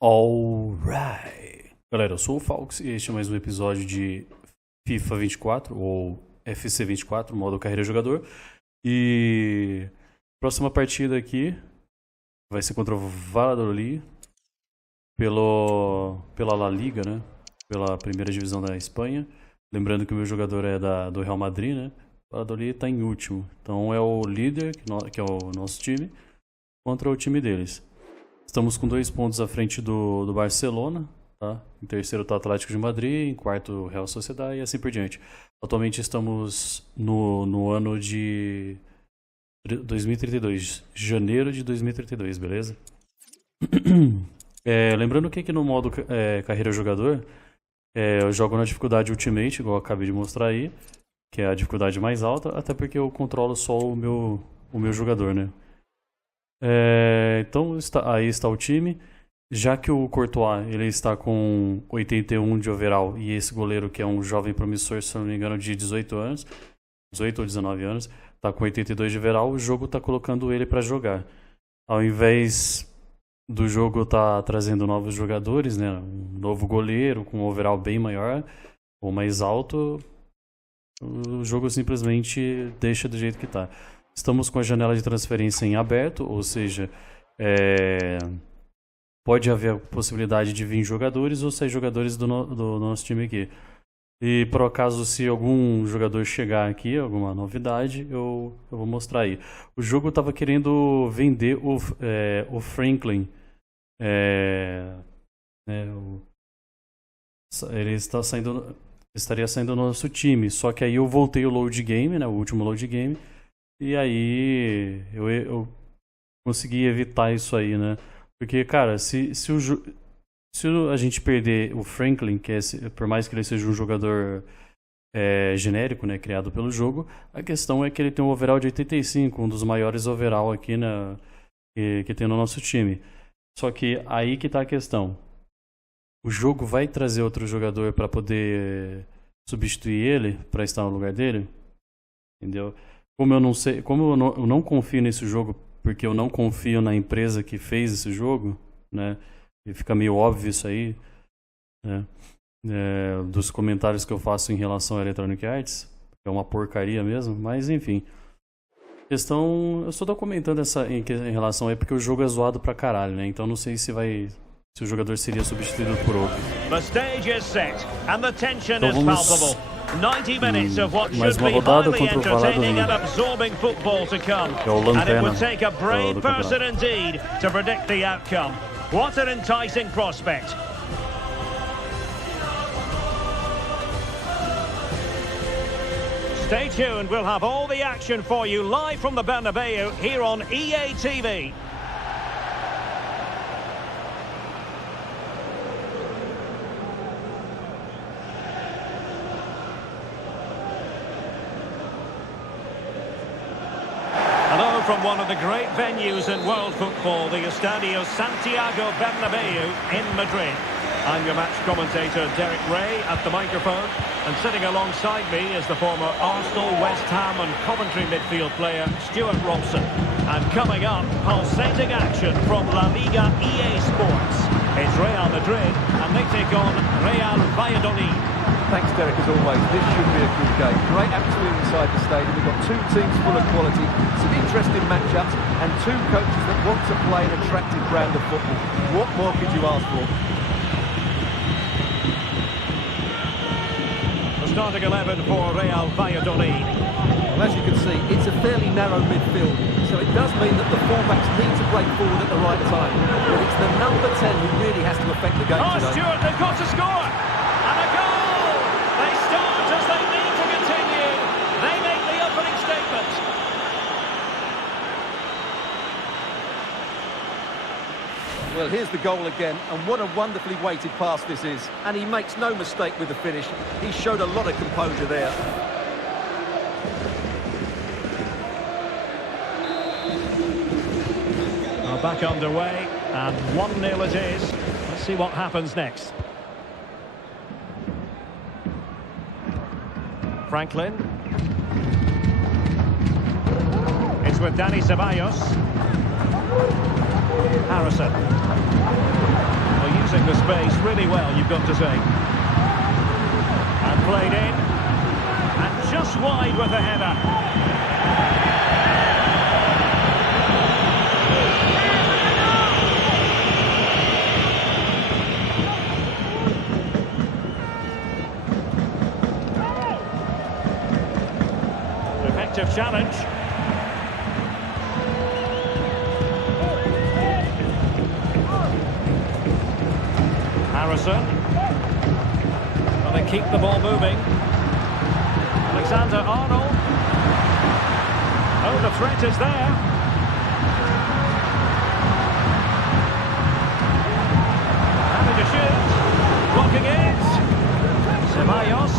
Alright! Galera, eu sou o Falx e este é mais um episódio de FIFA 24 ou FC 24, modo Carreria Jogador. E a próxima partida aqui vai ser contra o Valladolid pela La Liga, né? Pela primeira divisão da Espanha. Lembrando que o meu jogador é do Real Madrid, né? O Valladolid está em último. Então é o líder, que é o nosso time, contra o time deles. Estamos com 2 pontos à frente do Barcelona, tá? Em terceiro está o Atlético de Madrid, em quarto o Real Sociedad e assim por diante. Atualmente estamos no ano de 2032, janeiro de 2032, beleza? Lembrando que aqui no modo Carreira Jogador, eu jogo na dificuldade Ultimate, igual eu acabei de mostrar aí, que é a dificuldade mais alta, até porque eu controlo só o meu jogador, né? Então aí está o time. Já que o Courtois ele está com 81 de overall e esse goleiro, que é um jovem promissor, se não me engano, de 18 anos, 18 ou 19 anos, está com 82 de overall, o jogo está colocando ele para jogar. Ao invés do jogo estar trazendo novos jogadores, né, um novo goleiro com um overall bem maior ou mais alto, o jogo simplesmente deixa do jeito que está. Estamos com a janela de transferência em aberto, ou seja, pode haver a possibilidade de vir jogadores ou sair jogadores do nosso time aqui. E por acaso, se algum jogador chegar aqui, alguma novidade, eu vou mostrar aí. O jogo estava querendo vender o Franklin. Ele estaria saindo do nosso time, só que aí eu voltei o load game, né, o último load game. E aí eu consegui evitar isso aí, né? Porque, cara, se a gente perder o Franklin, que por mais que ele seja um jogador genérico, né, criado pelo jogo, a questão é que ele tem um overall de 85, um dos maiores overall aqui que tem no nosso time. Só que aí que tá a questão. O jogo vai trazer outro jogador para poder substituir ele, para estar no lugar dele? Entendeu? Como eu não sei, como eu não confio nesse jogo, porque eu não confio na empresa que fez esse jogo, né? E fica meio óbvio isso aí, né? Dos comentários que eu faço em relação a Electronic Arts, é uma porcaria mesmo, mas enfim. Eu só tô comentando em relação aí porque o jogo é zoado pra caralho, né? Então não sei se o jogador seria substituído por outro. Então vamos 90 minutes of what mais should uma be rodada highly contra o entertaining Valladolid, and absorbing football to come. que é o And it lanterna would take a brave do person campeonato. indeed to predict the outcome. What an enticing prospect. Stay tuned, we'll have all the action for you live from the Bernabeu here on EA TV. Hello from one of the great venues in world football, the Estadio Santiago Bernabeu in Madrid. I'm your match commentator, Derek Ray, at the microphone, and sitting alongside me is the former Arsenal, West Ham and Coventry midfield player, Stuart Robson. And coming up, pulsating action from La Liga EA Sports. It's Real Madrid, and they take on Real Valladolid. Thanks, Derek, as always. This should be a good game. Great atmosphere inside the stadium. We've got two teams full of quality, some interesting matchups, and two coaches that want to play an attractive brand of football. What more could you ask for? The starting 11 for Real Valladolid. Well, as you can see, it's a fairly narrow midfield, so it does mean that the fullbacks need to break forward at the right time. But it's the number 10 who really has to affect the game today. Stuart, they've got to score! And a goal! They start as they need to continue. They make the opening statement. Well, here's the goal again, and what a wonderfully weighted pass this is. And he makes no mistake with the finish. He showed a lot of composure there. Are back underway, and 1-0 it is. Let's see what happens next. Franklin. It's with Dani Ceballos. Harrison. Well, using the space really well, you've got to say. And played in. And just wide with the header. Effective challenge. Harrison. Well, they keep the ball moving. Alexander-Arnold. Oh, the threat is there. Having to shoot. Blocking it. Ceballos.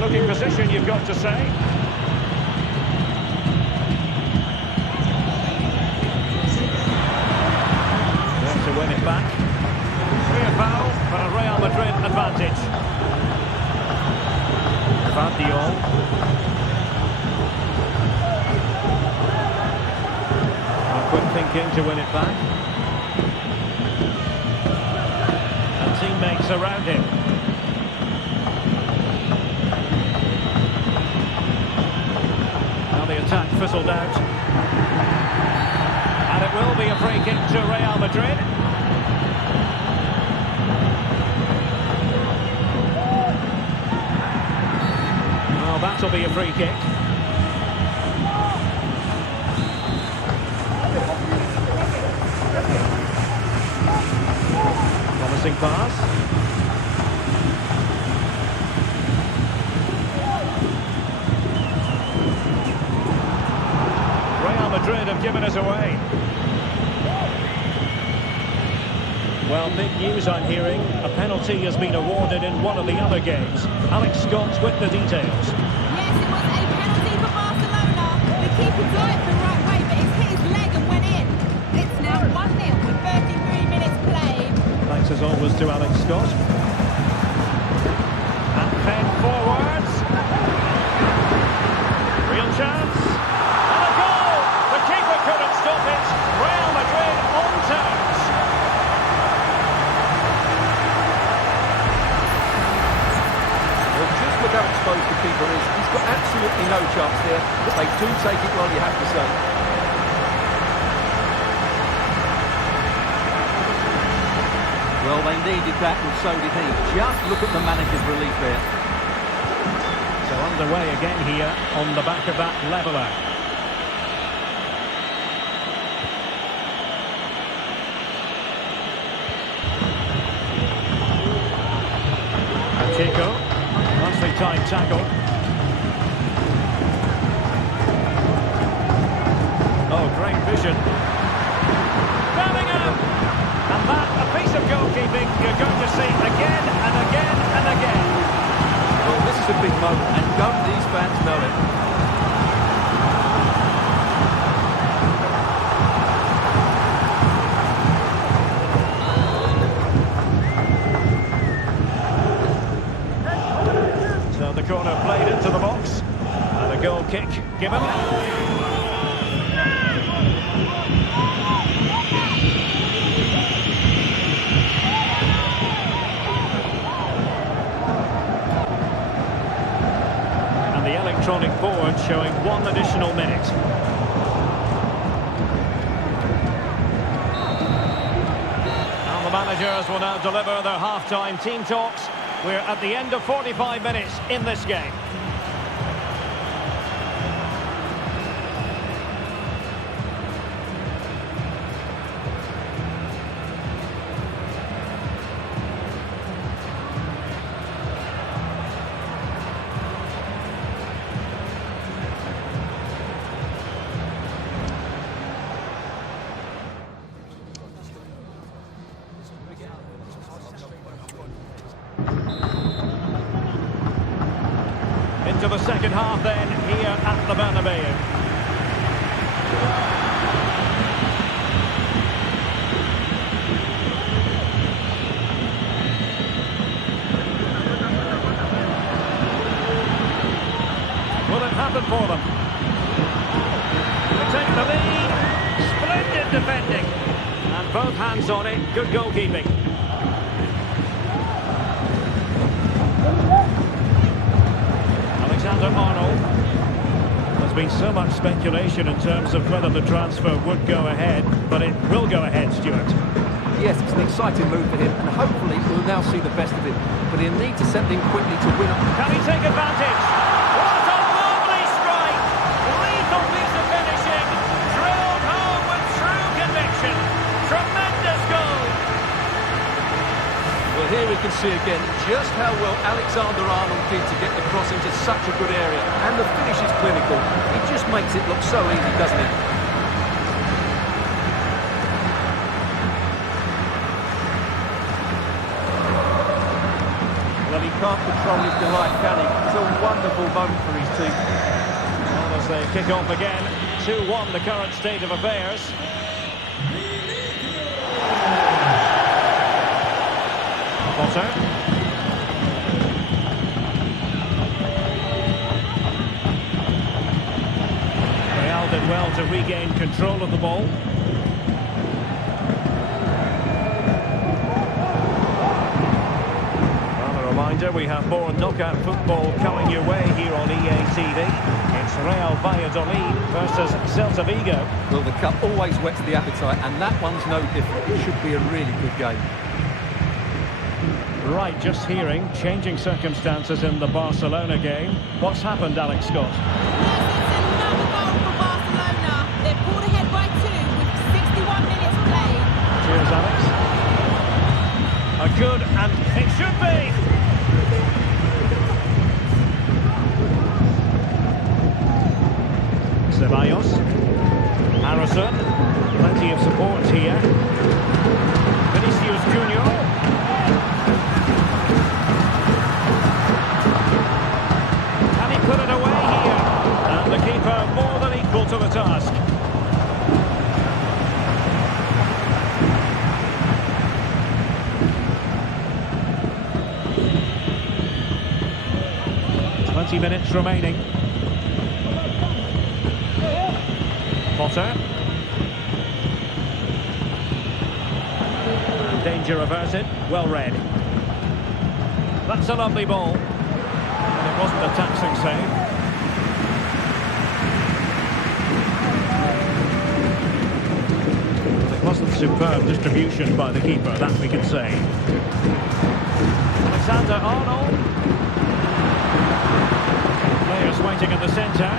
Looking position, you've got to say. There to win it back. Clear foul for a Real Madrid advantage. Vandiol. Quick thinking to win it back. And teammates around him. The attack fizzled out. And it will be a free kick to Real Madrid. Well, that'll be a free kick. Promising pass. Madrid have given us away. Well, big news I'm hearing. A penalty has been awarded in one of the other games. Alex Scott's with the details. Yes, it was a penalty for Barcelona. The keeper got it the right way, but it hit his leg and went in. It's now 1-0 with 33 minutes played. Thanks as always to Alex Scott. And Penn forwards. Real chance. Couldn't stop it. Real Madrid on terms. Well, just look how exposed the keeper is. He's got absolutely no chance there, but they do take it well, you have to say. Well, they needed that, and so did he. Just look at the manager's relief there. So underway again here on the back of that leveller. Chico, nicely timed tackle. Oh, great vision. Bellingham! And that, a piece of goalkeeping you're going to see again and again and again. Well, this is a big moment, and don't these fans know it? The corner played into the box and a goal kick given. And the electronic board showing 1 additional minute. And the managers will now deliver their half-time team talks. We're at the end of 45 minutes in this game. Into the second half then, here at the Bernabeu. for them. They take the lead. Splendid defending. And both hands on it. Good goalkeeping. Alexander-Arnold. There's been so much speculation in terms of whether the transfer would go ahead, but it will go ahead, Stuart. Yes, it's an exciting move for him, and hopefully we'll now see the best of him. But he'll need to set in quickly to win. Can he take advantage? What a lovely strike! Lethal piece of finishing, drilled home with true conviction. Tremendous goal! Well, here we can see again just how well Alexander-Arnold did to get the cross into such a good area. And the finish is clinical. It just makes it look so easy, doesn't it? Well, he can't control his delight, can he? It's a wonderful moment for his team. Well, as they kick off again, 2-1 the current state of affairs. Potter. Real did well to regain control of the ball. Well, a reminder, we have more knockout football coming your way here on EATV. It's Real Valladolid versus Celta Vigo. Well, the cup always whets the appetite, and that one's no different. It should be a really good game. Right, just hearing, changing circumstances in the Barcelona game. What's happened, Alex Scott? Yes, it's another goal for Barcelona. They're pulled ahead by 2 with 61 minutes played. Cheers, Alex. A good, and it should be. Ceballos. Harrison. Plenty of support here. Vinicius Junior. Put it away here, and the keeper more than equal to the task. "20 minutes remaining. Potter. And danger averted. Well read. That's a lovely ball. It wasn't a taxing save. It wasn't superb distribution by the keeper, that we can say. Alexander-Arnold. Players waiting in the centre.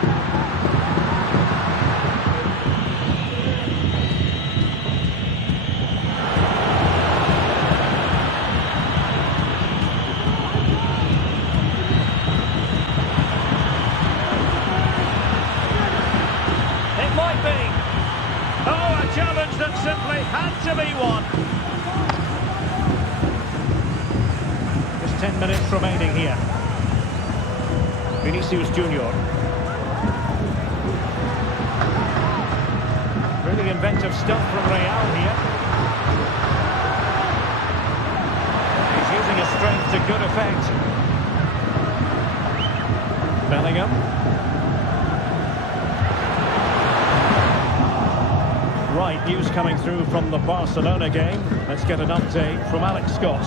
Challenge that simply had to be won. Just 10 minutes remaining here. Vinicius Junior. Really inventive stuff from Real here. He's using his strength to good effect. Bellingham. Right, news coming through from the Barcelona game. Let's get an update from Alex Scott.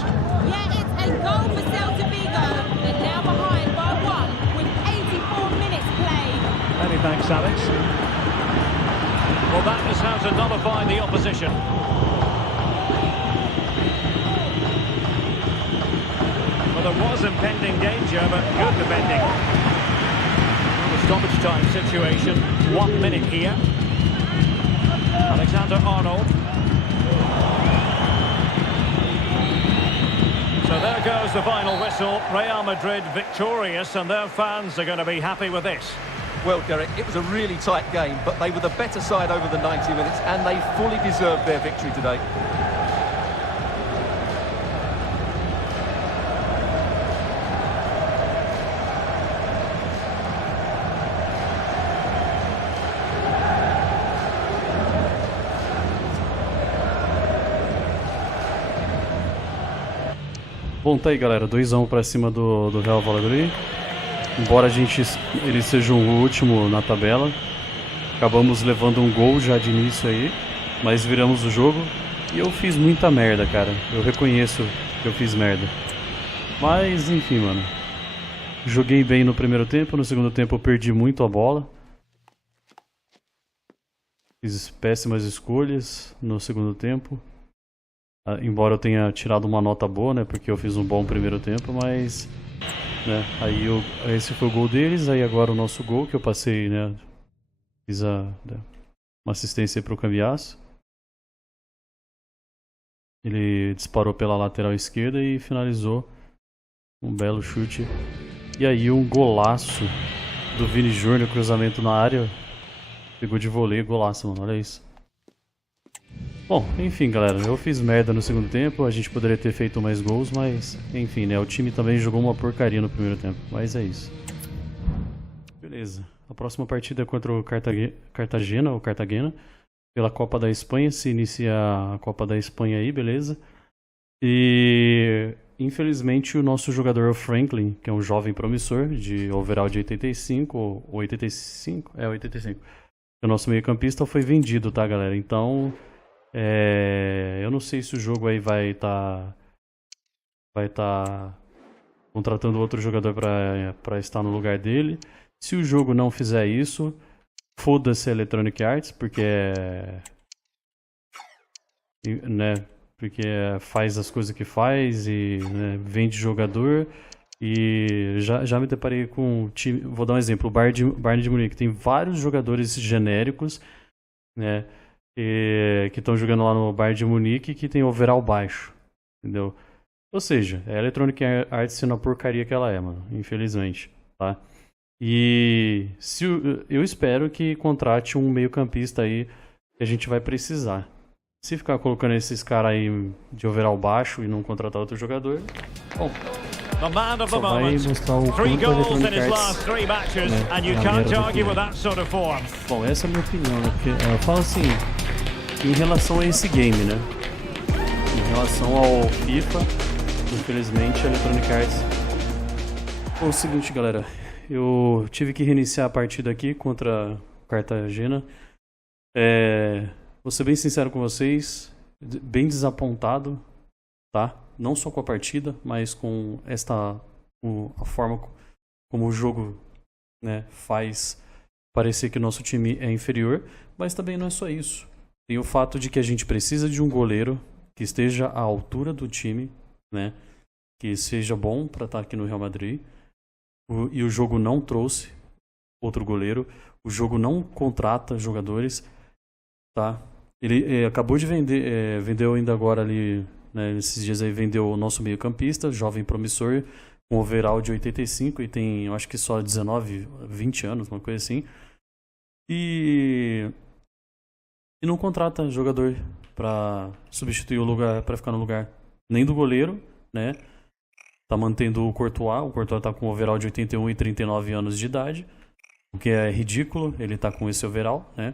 Yeah, it's a goal for Celta Vigo. They're now behind by 1 with 84 minutes played. Many thanks, Alex. Well, that is how to nullify the opposition. Well, there was impending danger, but good defending. The stoppage time situation. 1 minute here. Alexander-Arnold. So there goes the final whistle. Real Madrid victorious, and their fans are going to be happy with this. Well, Derek, it was a really tight game, but they were the better side over the 90 minutes, and they fully deserved their victory today. Bom, tá aí, galera. 2-1 pra cima do Real Valladolid. embora ele seja o último na tabela, acabamos levando um gol já de início aí, mas viramos o jogo e eu fiz muita merda, cara. Eu reconheço que eu fiz merda. Mas enfim, mano. Joguei bem no primeiro tempo, no segundo tempo eu perdi muito a bola. Fiz péssimas escolhas no segundo tempo. Embora eu tenha tirado uma nota boa, né? Porque eu fiz um bom primeiro tempo, mas... né, esse foi o gol deles, aí agora o nosso gol, que eu passei, né? Fiz uma assistência pro Cambiasso. Ele disparou pela lateral esquerda e finalizou. Um belo chute. E aí um golaço do Vini Júnior, cruzamento na área. Pegou de voleio, golaço, mano, olha isso. Bom, enfim, galera, eu fiz merda no segundo tempo, a gente poderia ter feito mais gols, mas enfim, né, o time também jogou uma porcaria no primeiro tempo, mas é isso. Beleza, a próxima partida é contra o Cartagena, pela Copa da Espanha, se inicia a Copa da Espanha aí, beleza? E infelizmente o nosso jogador Franklin, que é um jovem promissor, de overall de 85, ou 85, 85. O nosso meio-campista foi vendido, tá, galera? Então, eu não sei se o jogo aí vai tá contratando outro jogador pra estar no lugar dele. Se o jogo não fizer isso, foda-se a Electronic Arts, porque né, porque faz as coisas que faz e, né, vende jogador. E já me deparei com um time. Vou dar um exemplo: o Bayern de Munique tem vários jogadores genéricos, né, que estão jogando lá no Bayern de Munique, que tem overall baixo, entendeu? Ou seja, é a Electronic Arts sendo a porcaria que ela é, mano, infelizmente, tá? E eu espero que contrate um meio-campista aí que a gente vai precisar. Se ficar colocando esses caras aí de overall baixo e não contratar outro jogador, bom, The man of the só vai moment. mostrar o 3 quanto a goals in Electronic his Arts, last 3 matches, né, and you na can't merda argue que with é. that sort of form. Bom, essa é a minha opinião, né? Porque eu falo assim, em relação a esse game, né? Em relação ao FIFA, infelizmente a Electronic Arts. Bom, é o seguinte, galera. Eu tive que reiniciar a partida aqui contra o Cartagena. Vou ser bem sincero com vocês, bem desapontado, tá? Não só com a partida, mas com a forma como o jogo, né, faz parecer que o nosso time é inferior, mas também não é só isso. Tem o fato de que a gente precisa de um goleiro que esteja à altura do time, né, que seja bom para estar aqui no Real Madrid. E o jogo não trouxe outro goleiro, o jogo não contrata jogadores, tá? Ele acabou de vender, vendeu ainda agora ali, né, esses dias aí vendeu o nosso meio-campista, jovem promissor, com overall de 85 e tem, eu acho que só 19, 20 anos, uma coisa assim. E não contrata jogador pra substituir o lugar, pra ficar no lugar nem do goleiro, né? Tá mantendo o Courtois tá com overall de 81 e 39 anos de idade, o que é ridículo, ele tá com esse overall, né?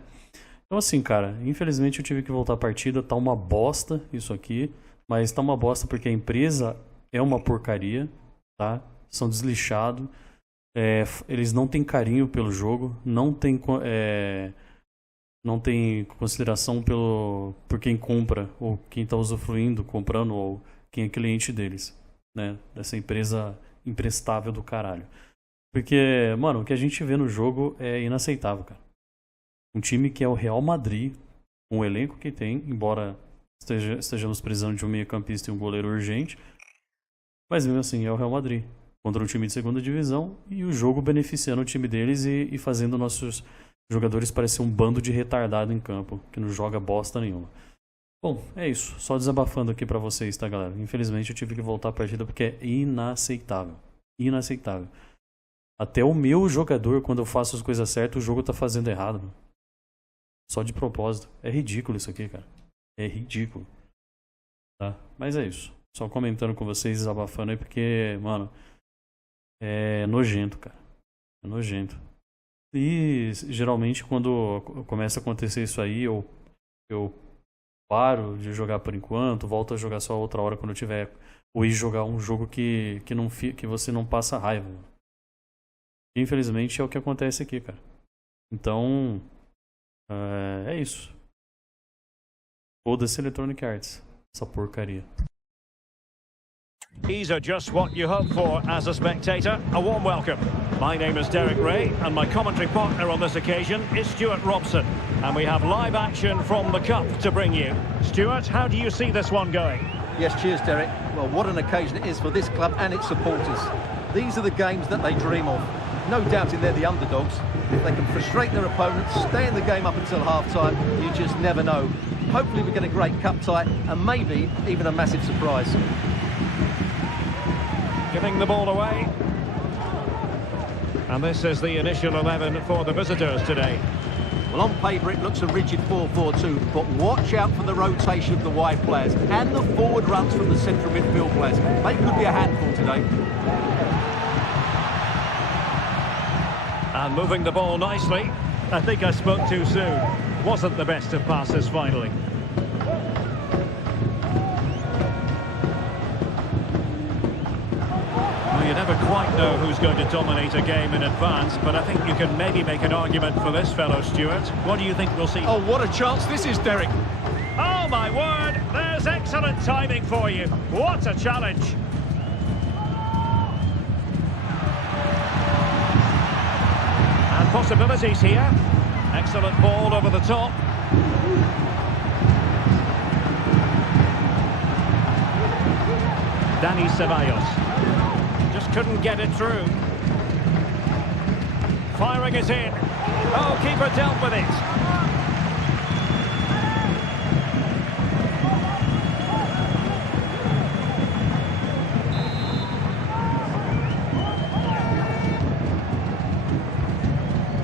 Então assim, cara, infelizmente eu tive que voltar a partida, tá uma bosta isso aqui, mas tá uma bosta porque a empresa é uma porcaria, tá? São deslixados, eles não têm carinho pelo jogo, não tem consideração por quem compra, ou quem tá usufruindo, comprando, ou quem é cliente deles, né? Dessa empresa imprestável do caralho. Porque, mano, o que a gente vê no jogo é inaceitável, cara. Um time que é o Real Madrid, com o elenco que tem, embora estejamos precisando de um meio-campista e um goleiro urgente, mas mesmo assim é o Real Madrid contra um time de segunda divisão e o jogo beneficiando o time deles e fazendo nossos jogadores parecer um bando de retardado em campo, que não joga bosta nenhuma. Bom, é isso. Só desabafando aqui pra vocês, tá, galera? Infelizmente eu tive que voltar a partida porque é inaceitável. Inaceitável. Até o meu jogador, quando eu faço as coisas certas, o jogo tá fazendo errado, mano. Só de propósito. É ridículo isso aqui, cara. É ridículo. Tá? Mas é isso. Só comentando com vocês, desabafando aí, porque, mano, é nojento, cara. É nojento. E geralmente quando começa a acontecer isso aí, eu paro de jogar por enquanto, volto a jogar só outra hora quando eu tiver. Ou ir jogar um jogo que você não passa raiva. Infelizmente é o que acontece aqui, cara. Então, é isso. Foda-se Electronic Arts. Essa porcaria. These are just what you hope for as a spectator. A warm welcome. My name is Derek Ray, and my commentary partner on this occasion is Stuart Robson. And we have live action from the Cup to bring you. Stuart, how do you see this one going? Yes, cheers, Derek. Well, what an occasion it is for this club and its supporters. These are the games that they dream of. No doubting they're the underdogs. If they can frustrate their opponents, stay in the game up until half-time, you just never know. Hopefully we get a great cup tie and maybe even a massive surprise. Giving the ball away. And this is the initial 11 for the visitors today. Well, on paper it looks a rigid 4-4-2, but watch out for the rotation of the wide players and the forward runs from the central midfield players. They could be a handful today. And moving the ball nicely. I think I spoke too soon. Wasn't the best of passes finally. Well, you never quite know who's going to dominate a game in advance, but I think you can maybe make an argument for this fellow, Stuart. What do you think we'll see? Oh, what a chance this is, Derek. Oh, my word! There's excellent timing for you. What a challenge. Possibilities here. Excellent ball over the top. Dani Ceballos. Just couldn't get it through. Firing it in. Oh, keeper dealt with it.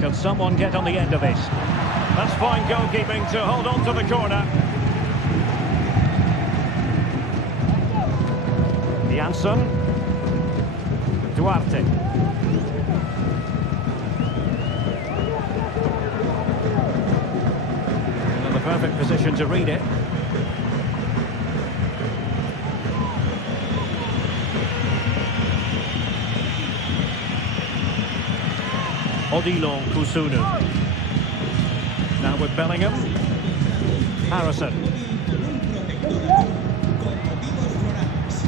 Can someone get on the end of this? That's fine goalkeeping to hold on to the corner. Janssen. Duarte. In the perfect position to read it. Odilon Kusunu. Now with Bellingham. Harrison.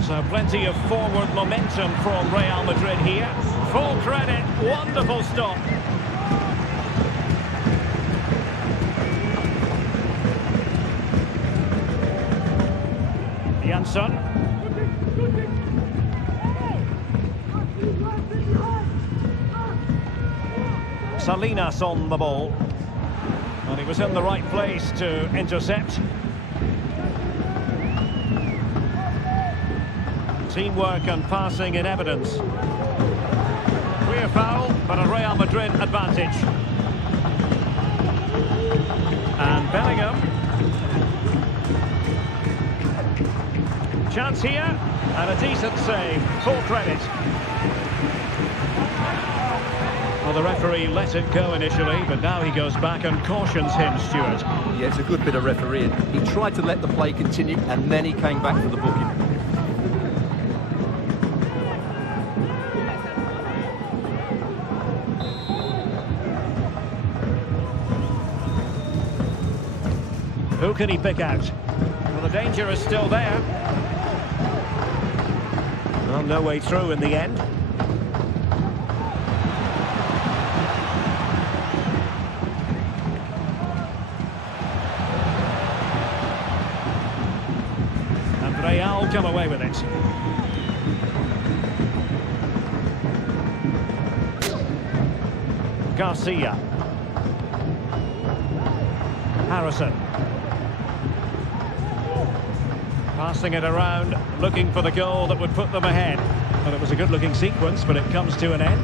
So plenty of forward momentum from Real Madrid here. Full credit, wonderful stop. Janssen. Salinas on the ball. And he was in the right place to intercept. Teamwork and passing in evidence. Clear foul, but a Real Madrid advantage. And Bellingham. Chance here, and a decent save. Full credit. Well, the referee let it go initially, but now he goes back and cautions him, Stuart. Yeah, it's a good bit of refereeing. He tried to let the play continue, and then he came back for the booking. Who can he pick out? Well, the danger is still there. Well, no way through in the end. And Real come away with it. Garcia. Harrison. Passing it around, looking for the goal that would put them ahead. Well, it was a good-looking sequence, but it comes to an end.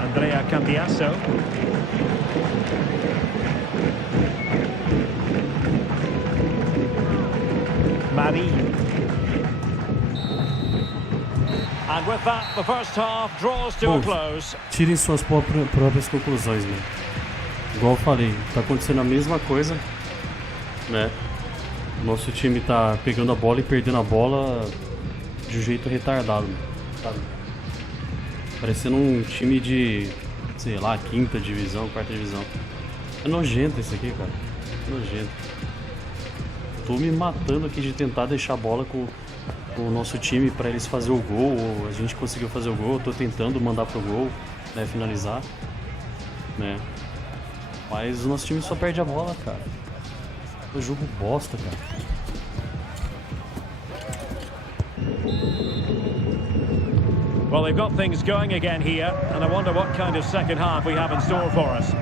Andrea Cambiasso. Marie. And with that, the first half draws to a close. Tirem suas próprias conclusões, né? Igual eu falei, tá acontecendo a mesma coisa, né? Nosso time tá pegando a bola e perdendo a bola de um jeito retardado, sabe? Parecendo um time de, sei lá, quinta divisão, quarta divisão. É nojento esse aqui, cara. É nojento. Tô me matando aqui de tentar deixar a bola com o nosso time pra eles fazer o gol. A gente conseguiu fazer o gol, tô tentando mandar pro gol, né, finalizar, né? Mas o nosso time só perde a bola, cara. É um jogo bosta, cara. Well, they've got things going again here, and I wonder what kind of second half we have in store for us.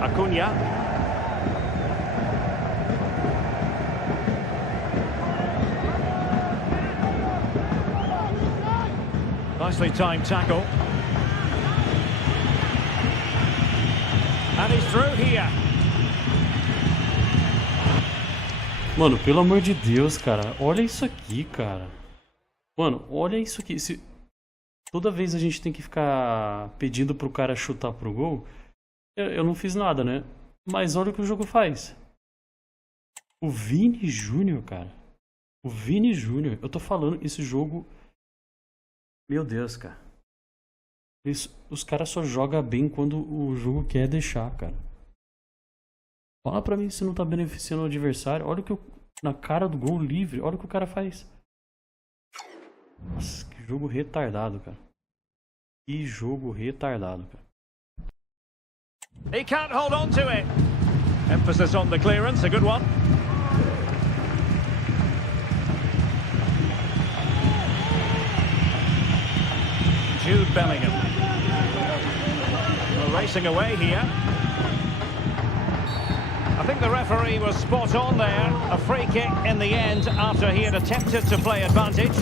Acuna. Nicely timed tackle. And he's through here. Mano, pelo amor de Deus, cara. Olha isso aqui, cara. Mano, olha isso aqui. Toda vez a gente tem que ficar pedindo pro cara chutar pro gol. Eu não fiz nada, né? Mas olha o que o jogo faz. O Vini Júnior, cara. O Vini Júnior. Eu tô falando, esse jogo... Meu Deus, cara. Os caras só jogam bem quando o jogo quer deixar, cara. Fala pra mim se não tá beneficiando o adversário. Olha o que na cara do gol livre. Olha o que o cara faz. Nossa, que jogo retardado, cara. Que jogo retardado, cara. He can't hold on to it. Emphasis on the clearance, a good one. Jude Bellingham. We're racing away here. I think the referee was spot on there. A free kick in the end after he had attempted to play advantage.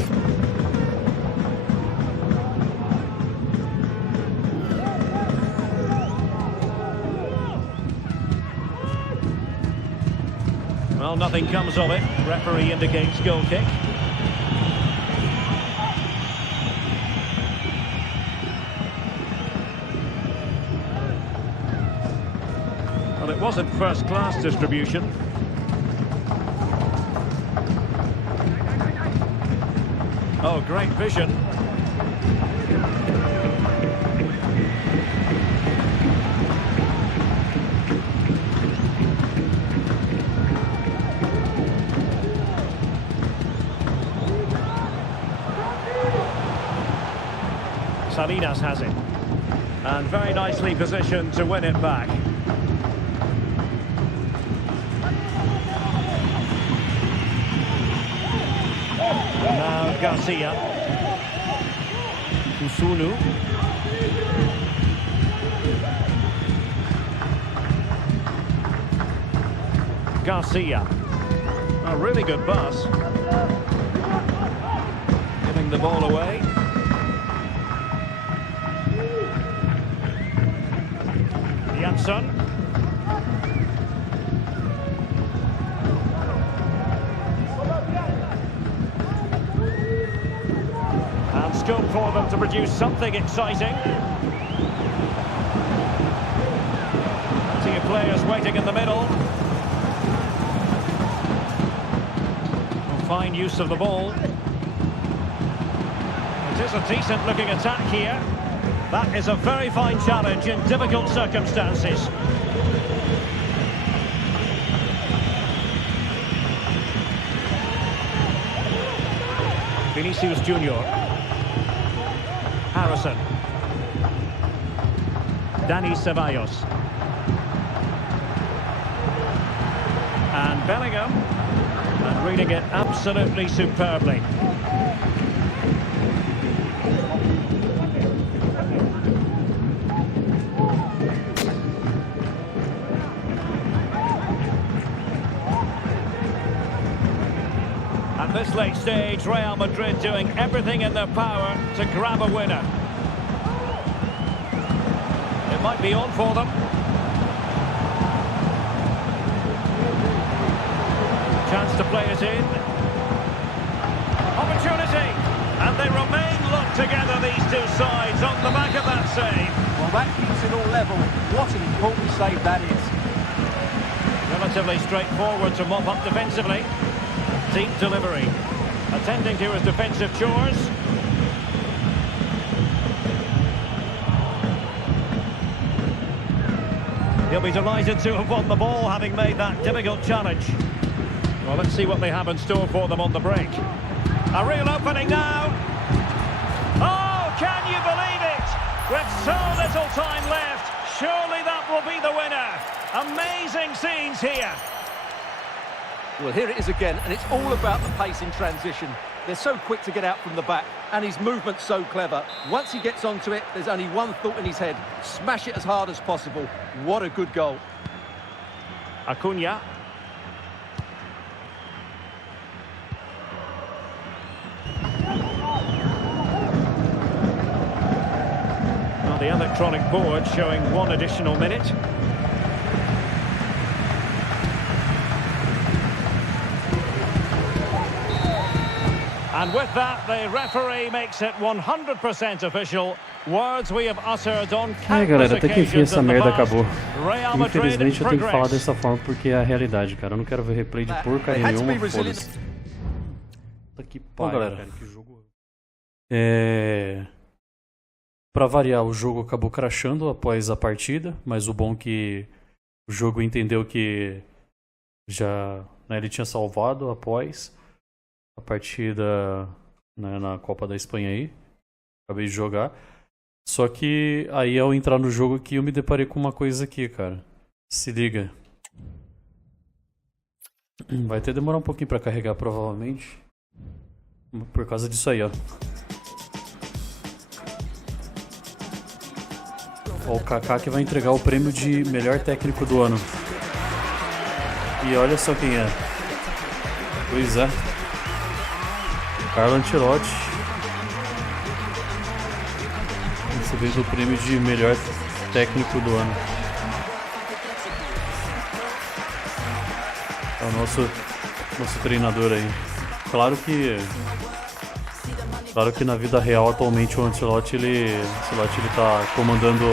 Well, nothing comes of it. Referee indicates goal kick. Well, it wasn't first-class distribution. Oh, great vision. Salinas has it. And very nicely positioned to win it back. Now Garcia. Usunu. Garcia. A really good pass. Giving the ball away. Janssen. And scope for them to produce something exciting. Plenty of players waiting in the middle. Fine use of the ball. It is a decent looking attack here. That is a very fine challenge in difficult circumstances. Vinicius Junior. Harrison. Dani Ceballos. And Bellingham. And reading it absolutely superbly. At this late stage, Real Madrid doing everything in their power to grab a winner. It might be on for them. Chance to play it in. Opportunity. And they remain locked together, these two sides, on the back of that save. Well, that keeps it all level. What an important save that is. Relatively straightforward to mop up defensively. Deep delivery. Attending to his defensive chores. He'll be delighted to have won the ball, having made that difficult challenge. Well, let's see what they have in store for them on the break. A real opening now. Oh, can you believe it? With so little time left, surely that will be the winner. Amazing scenes here. Well, here it is again, and it's all about the pace in transition. They're so quick to get out from the back, and his movement's so clever. Once he gets onto it, there's only one thought in his head. Smash it as hard as possible. What a good goal. Acuna. Well, the electronic board showing one additional minute. And with that, the referee makes it 100% official. Words we have uttered on countless galera, até que enfim essa occasions in the merda past. acabou. Real Madrid Infelizmente eu tenho que falar progress. dessa forma porque é a realidade, cara. Eu não quero ver replay de porcaria nenhuma, foda-se. Puta que pariu, galera. cara, que jogo. Pra variar, o jogo acabou crashando após a partida, mas o bom é que o jogo entendeu que já, né, ele tinha salvado após a partida, né, na Copa da Espanha aí. Acabei de jogar. Só que aí ao entrar no jogo aqui eu me deparei com uma coisa aqui, cara. Se liga. Vai até demorar um pouquinho pra carregar provavelmente. Por causa disso aí, ó. Ó, o Kaká que vai entregar o prêmio de melhor técnico do ano. E olha só quem é. Pois é. Carlo Ancelotti. Recebendo o prêmio de melhor técnico do ano. É o nosso treinador aí. Claro que na vida real atualmente o Ancelotti ele tá comandando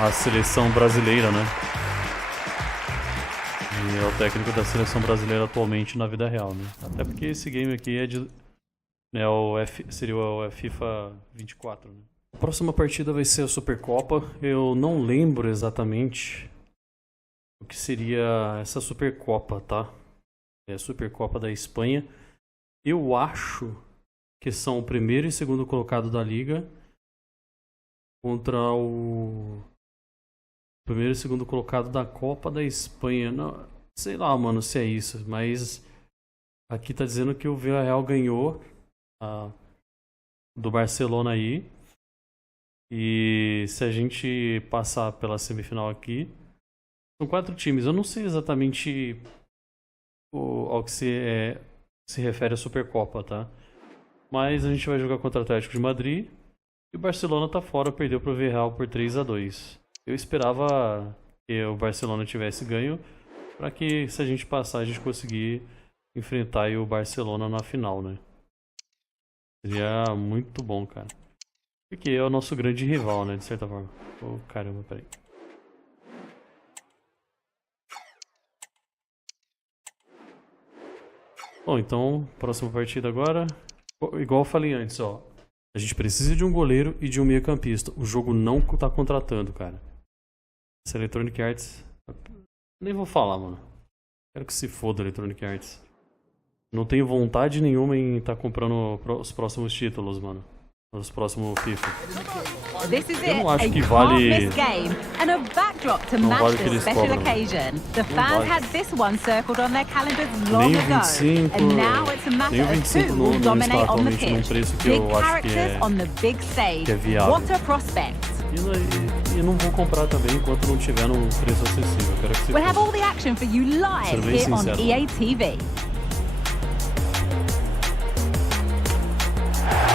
a seleção brasileira, né? E é o técnico da seleção brasileira atualmente na vida real, né? Até porque esse game aqui é de, né, seria o FIFA 24, né? A próxima partida vai ser a Supercopa. Eu não lembro exatamente o que seria essa Supercopa, tá? É a Supercopa da Espanha. Eu acho que são o primeiro e segundo colocado da liga contra o primeiro e segundo colocado da Copa da Espanha. Não, sei lá, mano, se é isso, mas aqui tá dizendo que o Villarreal ganhou do Barcelona aí. E se a gente passar pela semifinal aqui, são 4 times. Eu não sei exatamente ao que se refere a Supercopa, tá? Mas a gente vai jogar contra o Atlético de Madrid. E o Barcelona tá fora, perdeu pro Villarreal por 3-2. Eu esperava que o Barcelona tivesse ganho, para que se a gente passar a gente conseguir enfrentar aí o Barcelona na final, né? Seria muito bom, cara. Porque é o nosso grande rival, né, de certa forma. Oh, caramba, peraí. Bom, então, próxima partida agora. Igual eu falei antes, ó. A gente precisa de um goleiro e de um meio-campista. O jogo não tá contratando, cara. Essa Electronic Arts... Nem vou falar, mano. Quero que se foda a Electronic Arts. Não tenho vontade nenhuma em estar comprando os próximos títulos, mano. Os próximos FIFA. Eu não acho que vale... Não vale o que eles cobram. Nem o 25... Nem o 25 não está atualmente num preço que eu acho que é viável. E não vou comprar também enquanto não tiver num preço acessível. Eu quero que você seja bem sincero.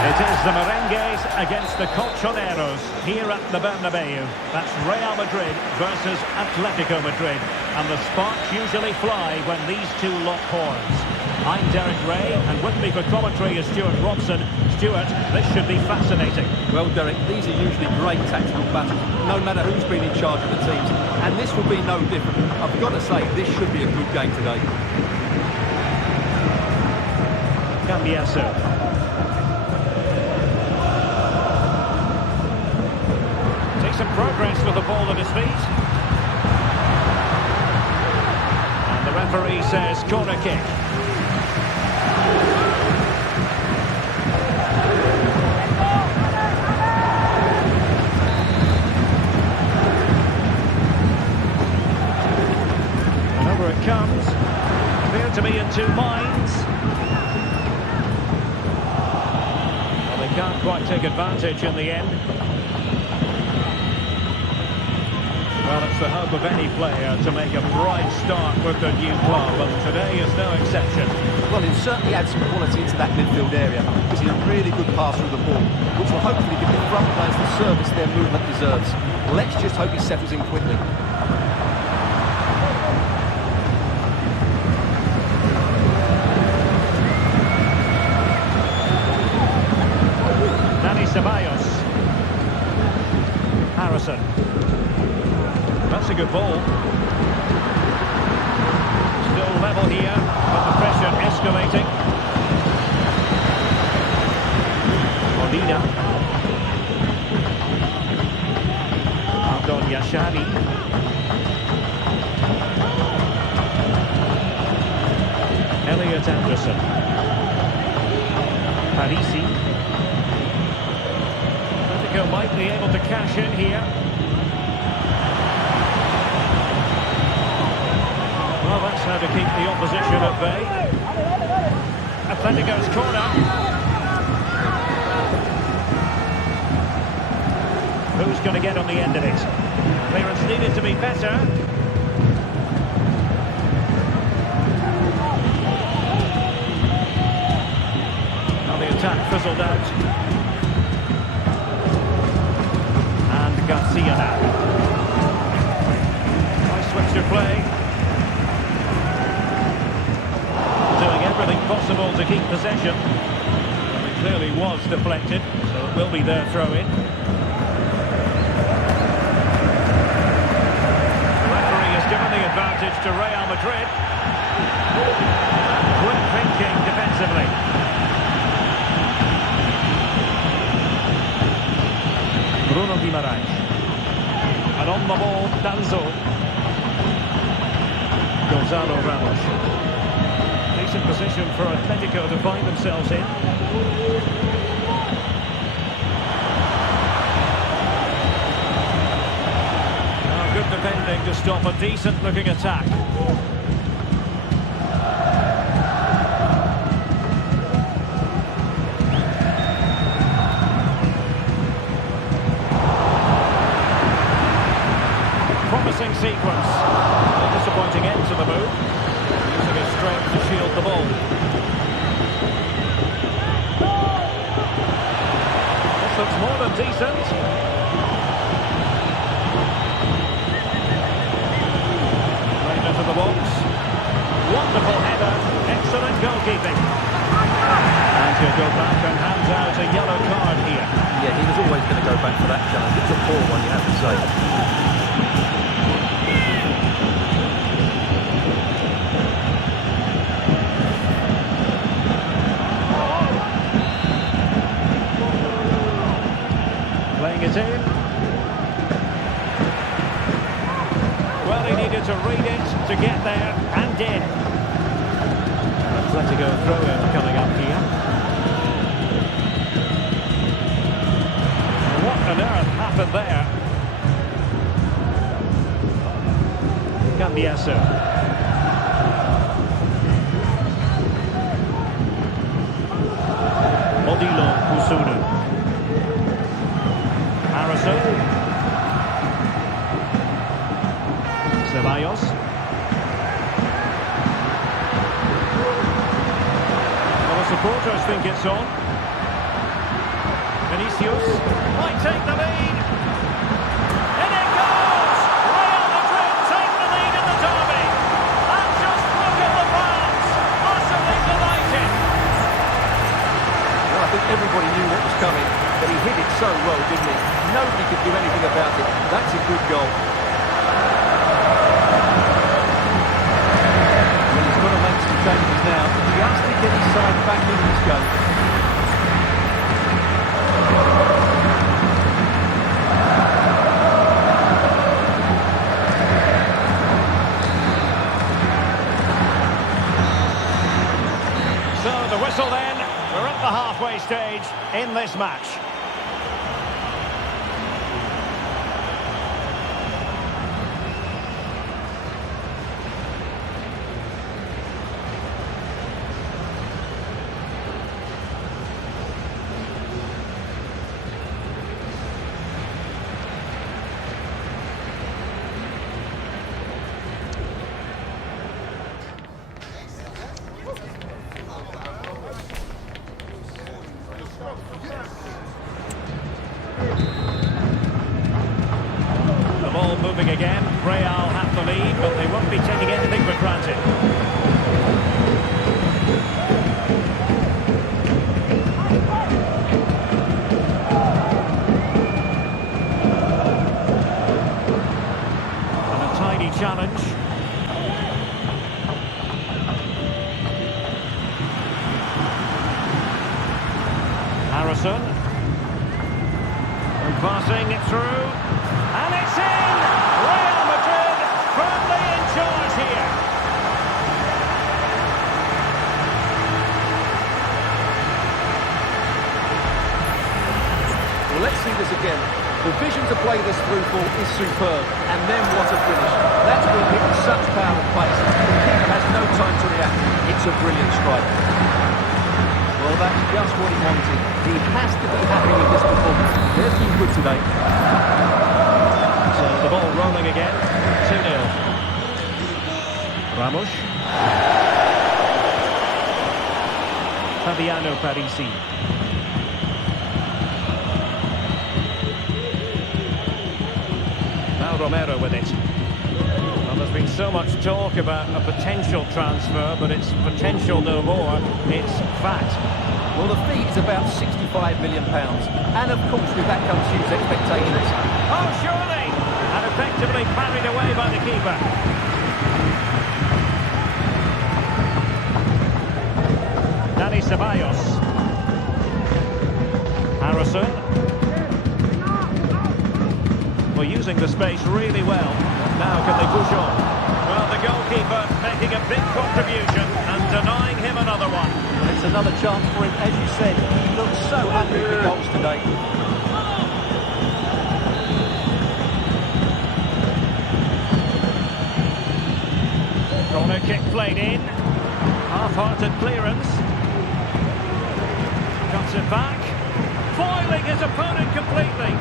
It is the Merengues against the Colchoneros here at the Bernabeu. That's Real Madrid versus Atletico Madrid. And the sparks usually fly when these two lock horns. I'm Derek Ray, and with me for commentary is Stuart Robson. Stuart, this should be fascinating. Well, Derek, these are usually great tactical battles, no matter who's been in charge of the teams, and this will be no different. I've got to say, this should be a good game today. Cambiasso. Takes some progress with the ball at his feet. And the referee says corner kick. And over it comes. Appear to be in two minds. Well, they can't quite take advantage in the end. Well, it's the hope of any player to make a bright start with their new club, and today is no exception. Well, he'll certainly add some quality into that midfield area, because he's a really good pass through the ball, which will hopefully give the front players the service their movement deserves. Let's just hope he settles in quickly. Ceballos. Harrison. That's a good ball. Still level here, but the pressure escalating. Molina. Anton Yashari. Elliot Anderson. Parisi. Might be able to cash in here. Well, that's how to keep the opposition at bay. Atletico's corner. Who's going to get on the end of it? Clearance needed to be better. Now the attack fizzled out. Garcia now. Nice switch to play. Doing everything possible to keep possession. Well, it clearly was deflected, so it will be their throw-in. The referee has given the advantage to Real Madrid. Quick thinking defensively. Bruno Guimaraes. And on the ball, Danzo. Gonzalo Ramos. Decent position for Atletico to find themselves in. Good defending to stop a decent-looking attack. Promising sequence. A disappointing end to the move. Using his strength to shield the ball. This looks more than decent. Right into the box. Wonderful header. Excellent goalkeeping. And he'll go back and hands out a yellow card here. Yeah, he was always going to go back for that challenge. It's a poor one, you have to say. Playing it in. Well, he needed to read it to get there, and did. Atletico throw-in coming up here. What on earth happened there? Cambiasso. Odilo Kusunu. Harrison. Ceballos. Well, the supporters think it's on. Vinicius might take the lead. In it goes! Real Madrid take the lead in the derby. And just look at the fans. Utterly everybody knew what was coming, but he hit it so well, didn't he? Nobody could do anything about it. That's a good goal. Well, he's got to make some changes now, just to get his side back into this game. So the whistle then, we're at the halfway stage in this match. The ball moving again. Real have the lead, but they won't be taking anything for granted. And a tidy challenge. Harrison. And passing it through. And it's in! Real Madrid firmly in charge here. Well, let's see this again. The vision to play this through ball is superb, and then what a finish. That's been hit with such power and pace. The keeper has no time to react. It's a brilliant strike. Well, that's just what he wanted. He has to be happy with this performance. They've been good today. So the ball rolling again. 2-0. Ramos. Fabiano Parisi. Now Romero with it. Well, there's been so much talk about a potential transfer, but it's potential no more. It's fact. Well, the fee is about £65 million. And of course, with that comes huge expectations. Oh, surely! And effectively parried away by the keeper. Dani Ceballos. Harrison. Well, using the space really well. Now can they push on? Well, the goalkeeper making a big contribution and denying him another one. Well, it's another chance for him. As you said, he looks so hungry for goals today. Corner kick played in. Half-hearted clearance. Cuts it back. Foiling his opponent completely.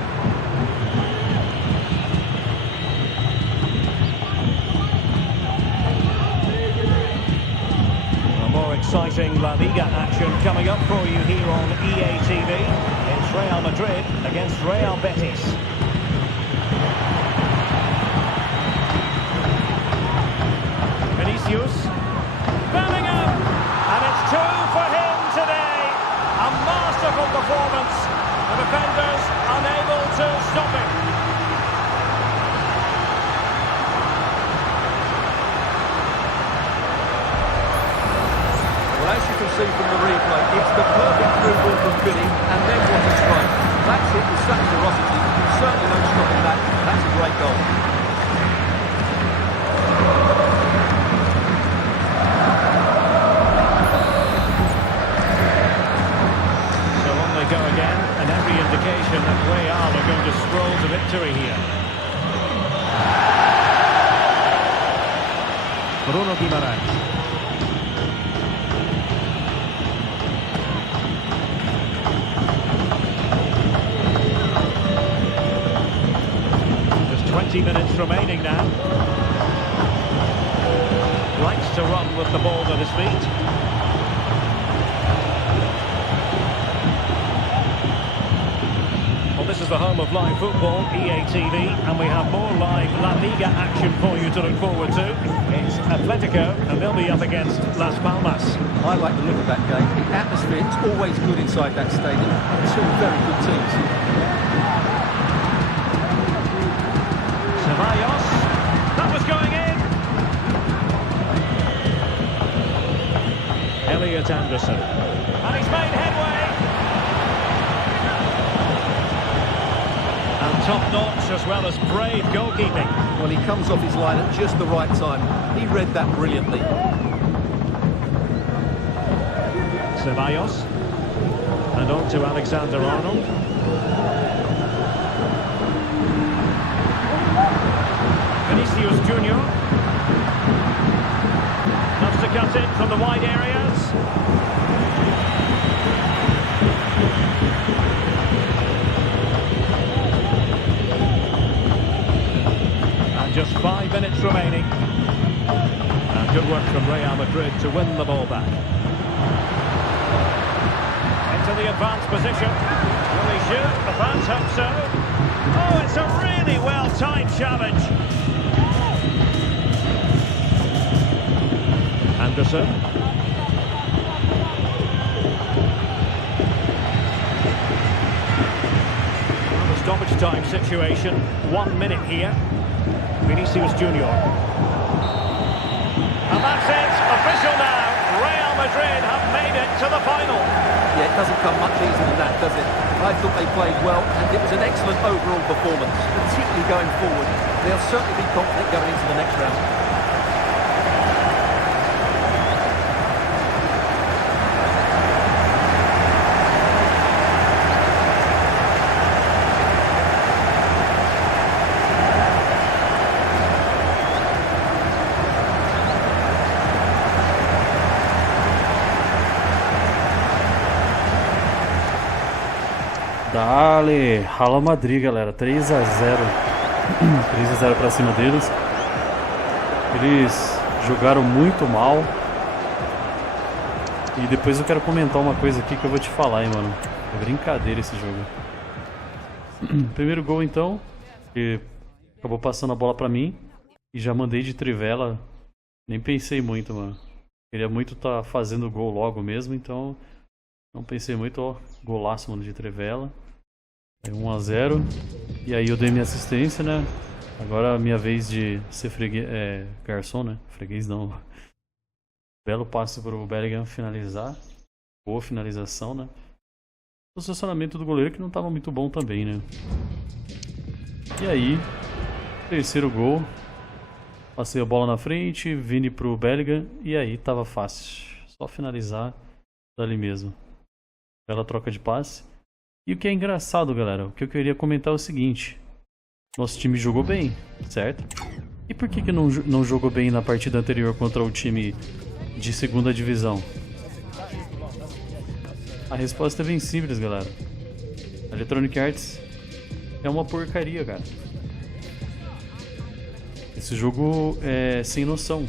More exciting La Liga action coming up for you here on EA TV. It's Real Madrid against Real Betis. Vinicius. Bellingham! And it's 2 for him today. A masterful performance. The defenders unable to stop him. Well, as you can see from the replay, it's the perfect through ball from Billy, and then what a strike. That's hit with such ferocity. Certainly no stopping that. That's a great goal. So on they go again, and every indication that Real are going to stroll to victory here. Bruno Guimaraes. Just 20 minutes remaining now. Likes to run with the ball at his feet. Well, this is the home of live football, EA TV, and we have more live La Liga action for you to look forward to. It's Atletico, and they'll be up against Las Palmas. I like the look of that game. The atmosphere is always good inside that stadium. Two very good teams. Ceballos. That was going in. Elliot Anderson. And he's made headway. And top-notch as well as brave goalkeeping. Well, he comes off his line at just the right time. He read that brilliantly. Ceballos. And on to Alexander-Arnold. Vinicius Junior. Loves to cut in from the wide areas. And just 5 minutes remaining. And good work from Real Madrid to win the ball back. Into the advanced position. Will he shoot? The fans hope so. Oh, it's a really well-timed challenge. Anderson. Well, the stoppage time situation. 1 minute here. Vinicius Junior. And that's it. Official now. Real Madrid have made it to the final. Yeah, it doesn't come much easier than that, does it? I thought they played well, and it was an excellent overall performance, particularly going forward. They'll certainly be confident going into the next round. Dale, Real Madrid, galera, 3-0. 3-0 pra cima deles. Eles jogaram muito mal. E depois eu quero comentar uma coisa aqui que eu vou te falar, hein, mano. É brincadeira esse jogo. Primeiro gol, então, que acabou passando a bola pra mim. E já mandei de trivela. Nem pensei muito, mano. Queria muito estar fazendo gol logo mesmo, então não pensei muito, ó. Golaço, mano, de trivela. 1-0. E aí eu dei minha assistência, né? Agora é minha vez de ser garçom, né? Freguês não. Belo passe pro Bellingham finalizar. Boa finalização, né? O posicionamento do goleiro que não estava muito bom também, né? E aí, terceiro gol. Passei a bola na frente, Vini pro Bellingham. E aí tava fácil. Só finalizar dali mesmo. Bela troca de passe. E o que é engraçado, galera, o que eu queria comentar é o seguinte. Nosso time jogou bem, certo? E por que não jogou bem na partida anterior contra o time de segunda divisão? A resposta é bem simples, galera. A Electronic Arts é uma porcaria, cara. Esse jogo é sem noção.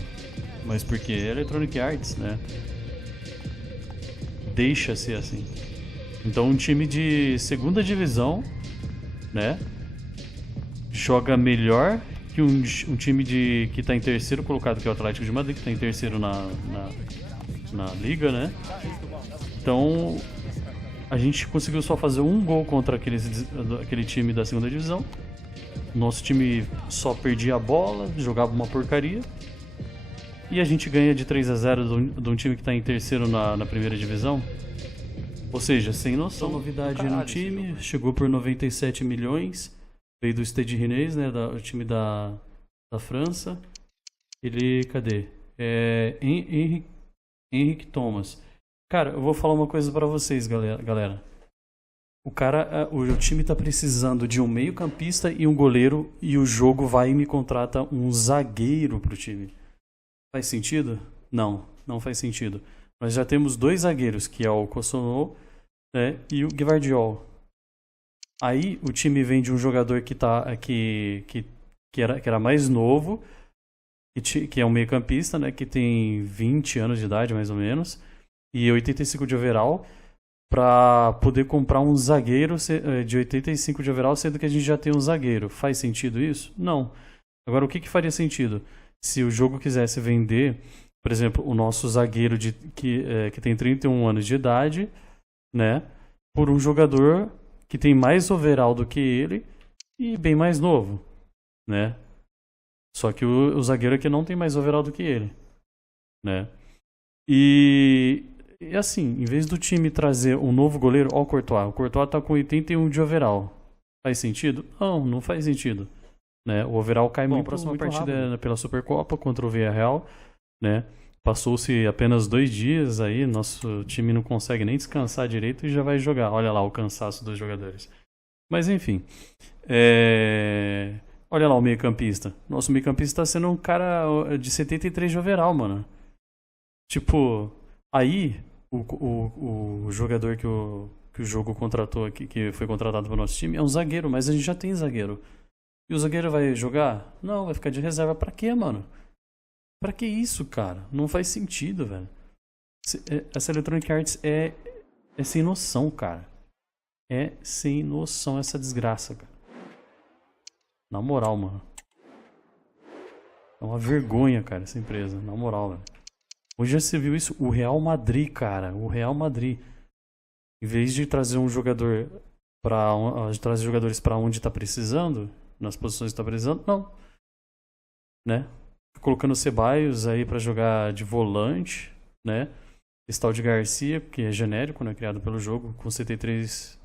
Mas porque é Electronic Arts, né? Deixa ser assim. Então um time de segunda divisão, né, joga melhor que um time que está em terceiro colocado, que é o Atlético de Madrid, que está em terceiro na liga, né? Então a gente conseguiu só fazer um gol contra aquele time da segunda divisão. Nosso time só perdia a bola, jogava uma porcaria. E a gente ganha de 3-0 de um time que está em terceiro na primeira divisão. Ou seja, sem noção. Novidade no time, chegou por 97 milhões. Veio do Stade Rennais, né, o time da França. Ele, cadê? Henrique Thomas. Cara, eu vou falar uma coisa pra vocês, galera. O time tá precisando de um meio campista e um goleiro. E o jogo vai e me contrata um zagueiro pro time. Faz sentido? Não faz sentido. Nós já temos 2 zagueiros, que é o Cossonô, né, e o Gvardiol. Aí o time vem de um jogador que era mais novo, que é um meio campista, né, que tem 20 anos de idade mais ou menos, e 85 de overall, para poder comprar um zagueiro de 85 de overall, sendo que a gente já tem um zagueiro. Faz sentido isso? Não. Agora, o que faria sentido? Se o jogo quisesse vender por exemplo, o nosso zagueiro que tem 31 anos de idade, né? Por um jogador que tem mais overall do que ele e bem mais novo, né? Só que o zagueiro aqui não tem mais overall do que ele, né? E assim, em vez do time trazer um novo goleiro, ó o Courtois tá com 81 de overall. Faz sentido? Não, não faz sentido, né? O overall cai muito. A próxima partida é pela Supercopa contra o Villarreal, né? Passou-se apenas 2 dias aí, nosso time não consegue nem descansar direito e já vai jogar. Olha lá o cansaço dos jogadores. Mas enfim, olha lá o meio-campista. Nosso meio-campista tá sendo um cara de 73 de overall, mano. Tipo, aí o jogador que o jogo contratou aqui, que foi contratado pro nosso time, é um zagueiro, mas a gente já tem zagueiro. E o zagueiro vai jogar? Não, vai ficar de reserva. Pra quê, mano? Pra que isso, cara? Não faz sentido, velho. Essa Electronic Arts é sem noção, cara. É sem noção essa desgraça, cara. Na moral, mano. É uma vergonha, cara, essa empresa. Na moral, velho. Hoje você viu isso? O Real Madrid, cara. O Real Madrid. Em vez de trazer um jogador trazer jogadores pra onde tá precisando, nas posições que tá precisando, não. Né? Colocando o Ceballos aí pra jogar de volante, né? Esse tal de Garcia, que é genérico, né? Criado pelo jogo, com 73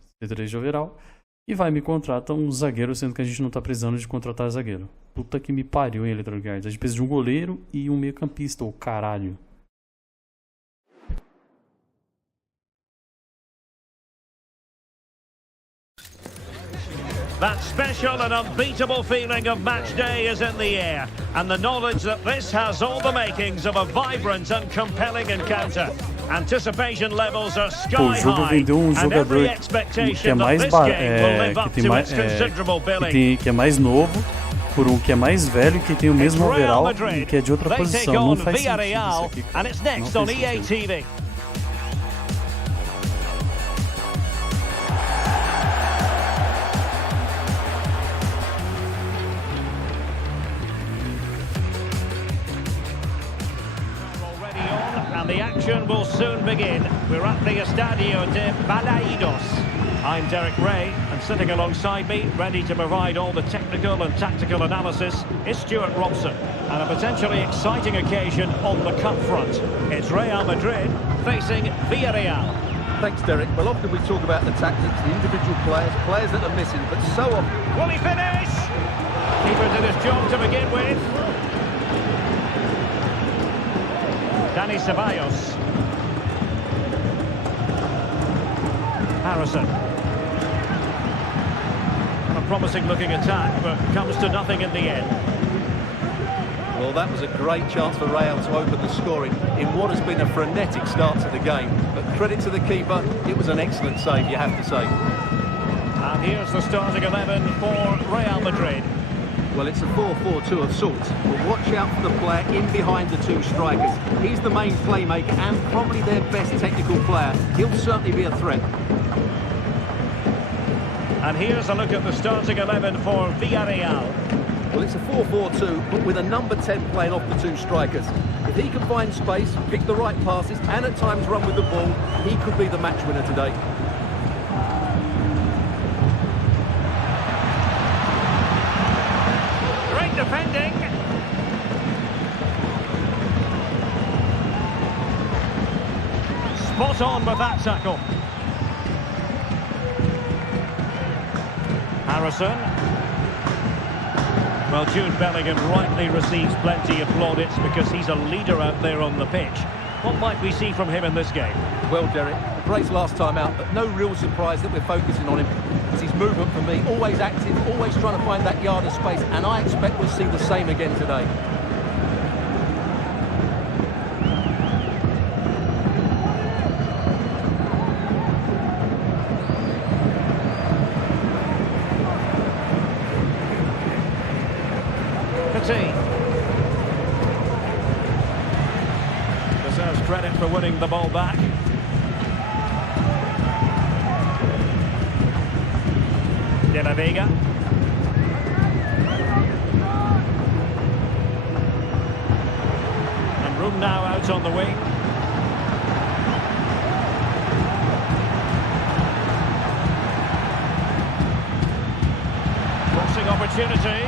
de overall. E vai me contratar um zagueiro, sendo que a gente não tá precisando de contratar zagueiro. Puta que me pariu, hein, Electronic Arts. A gente precisa de um goleiro e um meio campista, ô caralho. That special and unbeatable feeling of match day is in the air, and the knowledge that this has all the makings of a vibrant and compelling encounter. Anticipation levels are sky high, and every expectation that this game will live up to its considerable billing. Que é mais novo, por um que é mais velho e que tem o mesmo overall e que é de outra posição. Não faz sentido isso aqui, cara. And it's next on EA TV. The action will soon begin. We're at the Estadio de Balaidos. I'm Derek Ray, and sitting alongside me, ready to provide all the technical and tactical analysis, is Stuart Robson. And a potentially exciting occasion on the cup front. It's Real Madrid facing Villarreal. Thanks, Derek. Well, often we talk about the tactics, the individual players that are missing, but so often... Will he finish? Keeper did his job to begin with. Dani Ceballos. Harrison. A promising looking attack, but comes to nothing in the end. Well, that was a great chance for Real to open the scoring in what has been a frenetic start to the game. But credit to the keeper, it was an excellent save, you have to say. And here's the starting 11 for Real Madrid. Well, it's a 4-4-2 of sorts, but watch out for the player in behind the two strikers. He's the main playmaker and probably their best technical player. He'll certainly be a threat. And here's a look at the starting 11 for Villarreal. Well, it's a 4-4-2, but with a number 10 playing off the two strikers. If he can find space, pick the right passes, and at times run with the ball, he could be the match winner today. Defending. Spot on with that tackle. Harrison. Well, Jude Bellingham rightly receives plenty of plaudits because he's a leader out there on the pitch. What might we see from him in this game? Well, Derek, great last time out, but no real surprise that we're focusing on him. It's his movement for me, always active, always trying to find that yard of space, and I expect we'll see the same again today. Deserves credit for winning the ball back. De La Vega. And Room now out on the wing. Crossing opportunity.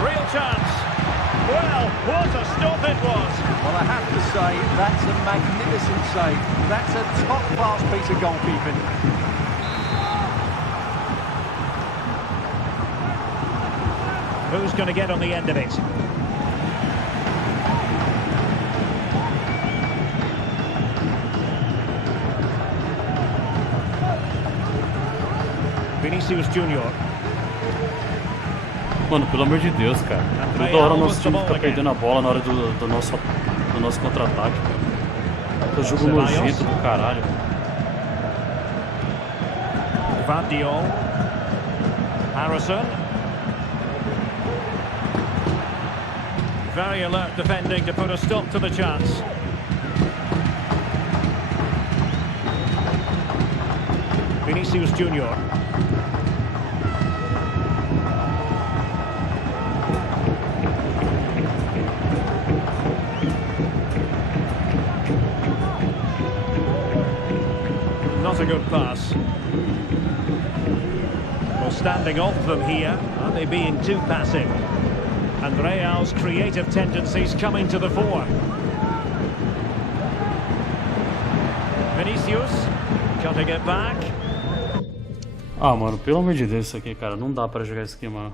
Real chance. Well, what a stop it was. Well, I have to say, that's a magnificent save. That's a top-class piece of goalkeeping. Who's going to get on the end of it? Vinicius Junior. Mano, pelo amor de Deus, cara. Toda hora o nosso time fica perdendo a bola na hora do nosso contra-ataque. É jogo nojento do caralho. Van Dion. Harrison. Very alert defending to put a stop to the chance. Vinicius Junior. Not a good pass. Well, standing off them here. Are they being too passive? And Real's creative tendencies coming to the fore. Vinicius, cutting it back. Ah, mano, pelo amor de Deus, isso aqui, cara. Não dá pra jogar isso aqui, mano.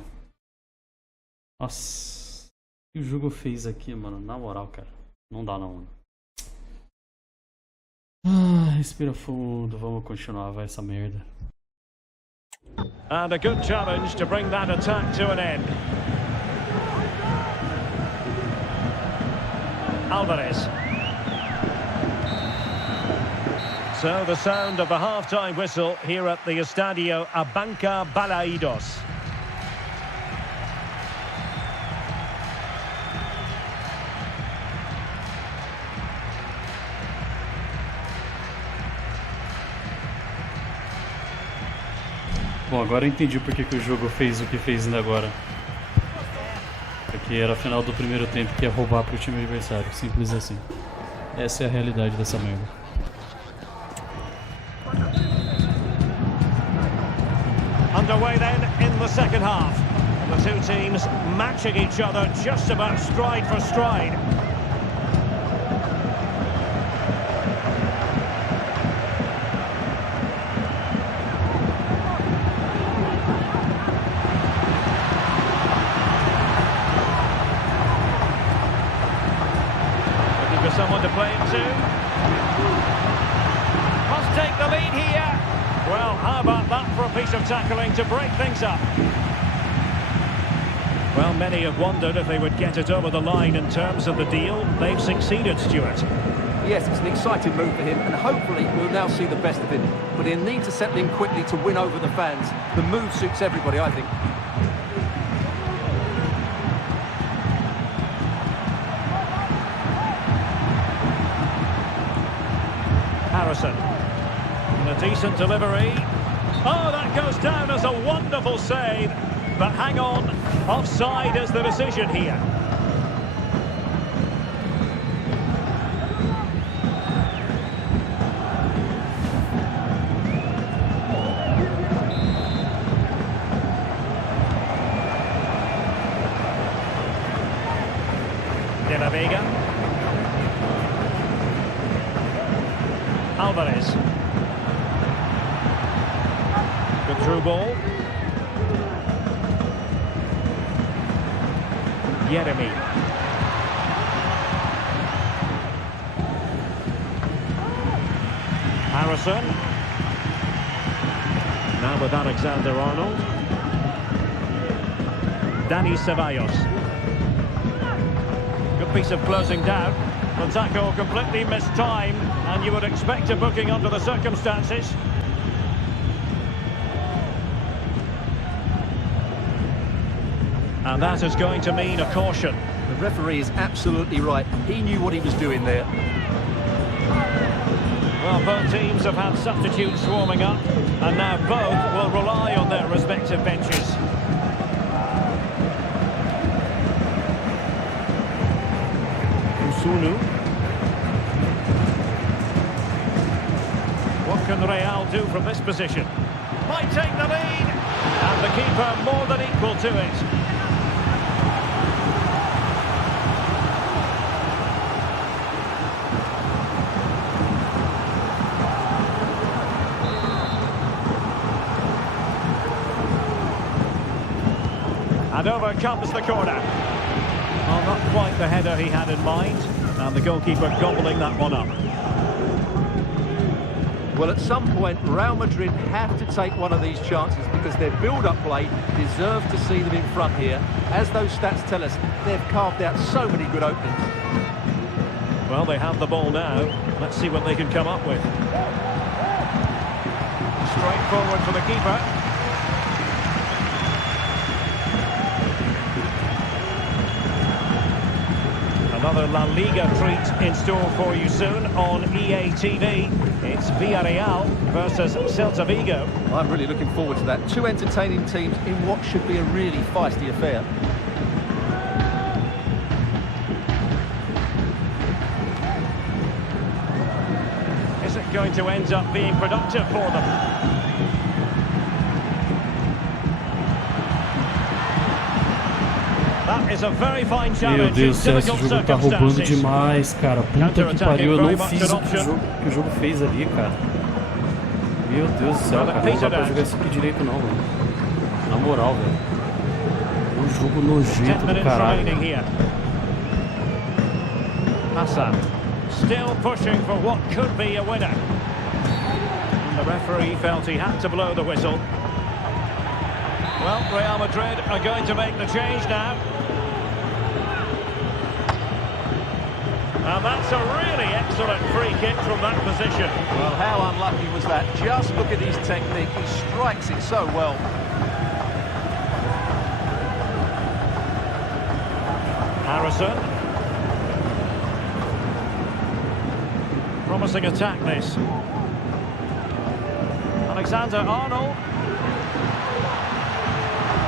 Nossa. O que o jogo fez aqui, mano? Na moral, cara. Não dá, não, mano. Ah, respira fundo. Vamos continuar, vai, essa merda. And a good challenge to bring that attack to an end. Alvarez. So the sound of the half-time whistle here at the Estadio Abanca Balaidos. Bom, agora eu entendi por que o jogo fez o que fez ainda agora. Porque era a final do primeiro tempo que ia roubar pro time adversário. Simples assim. Essa é a realidade dessa merda. Underway then in the second half. And the two teams matching each other just about stride for stride. Someone to play it to. Must take the lead here. Well, how about that for a piece of tackling to break things up? Well, many have wondered if they would get it over the line in terms of the deal. They've succeeded, Stuart. Yes, it's an exciting move for him, and hopefully we'll now see the best of him. But he'll need to settle in quickly to win over the fans. The move suits everybody, I think. Harrison. And a decent delivery. Oh, that goes down as a wonderful save. But hang on, offside is the decision here. De La Vega. Alvarez. Good through ball. Jeremy. Harrison. Now with Alexander-Arnold. Dani Ceballos. Good piece of closing down. The tackle completely mistimed, and you would expect a booking under the circumstances. And that is going to mean a caution. The referee is absolutely right. He knew what he was doing there. Well, both teams have had substitutes warming up, and now both will rely on their respective benches. Sunu. What can Real do from this position? Might take the lead. And the keeper more than equal to it. And over comes the corner. Well, not quite the header he had in mind. And the goalkeeper gobbling that one up. Well, at some point, Real Madrid have to take one of these chances because their build-up play deserve to see them in front here. As those stats tell us, they've carved out so many good openings. Well, they have the ball now. Let's see what they can come up with. Straight forward for the keeper. Another La Liga treat in store for you soon on EA TV. It's Villarreal versus Celta Vigo. I'm really looking forward to that. Two entertaining teams in what should be a really feisty affair. Is it going to end up being productive for them? That is a very fine challenge. Meu Deus do céu, esse jogo tá roubando demais, cara. Puta que pariu, eu não fiz o que o jogo fez ali, cara. Meu Deus do céu, cara. Não dá pra jogar isso aqui direito não, mano. Na moral, velho. Um jogo nojento do caralho. Hassan still pushing for what could be a winner. And the referee felt he had to blow the whistle. Well, Real Madrid are going to make the change now. And that's a really excellent free kick from that position. Well, how unlucky was that? Just look at his technique. He strikes it so well. Harrison. Promising attack, this. Alexander-Arnold.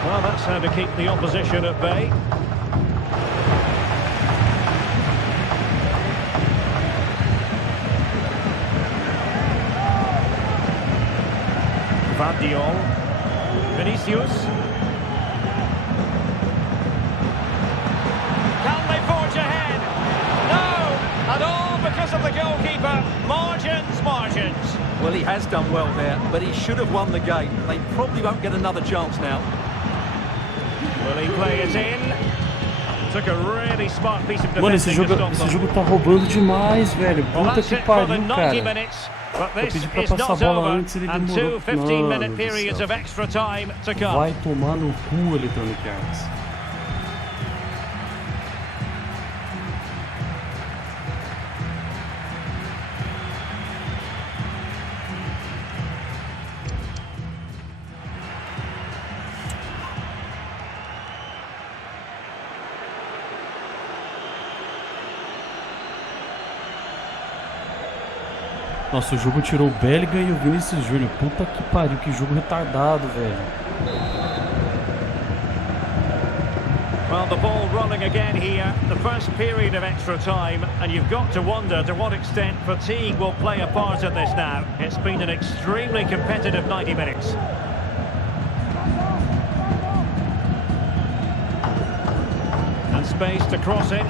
Well, that's how to keep the opposition at bay. Vardiol. Vinicius. Can they forge ahead? No! And all because of the goalkeeper. Margins. Well, he has done well there, but he should have won the game. They probably won't get another chance now. Will he play it in? Took a really smart piece of Mano, esse jogo tá roubando demais, velho. Puta que pariu, cara. But Eu this pedi pra is passar a not bola over, antes, ele and demorou. two 15-minute periods of extra time to come. Vai tomar no cu, Electronic Arts. Nossa, o jogo tirou o Bellingham e o Vinícius Júnior. Puta que pariu, que jogo retardado, velho. Well, the ball rolling again here. The first period of extra time, and you've got to wonder to what extent fatigue will play a part in this now. It's been an extremely competitive 90 minutes. And space to cross it.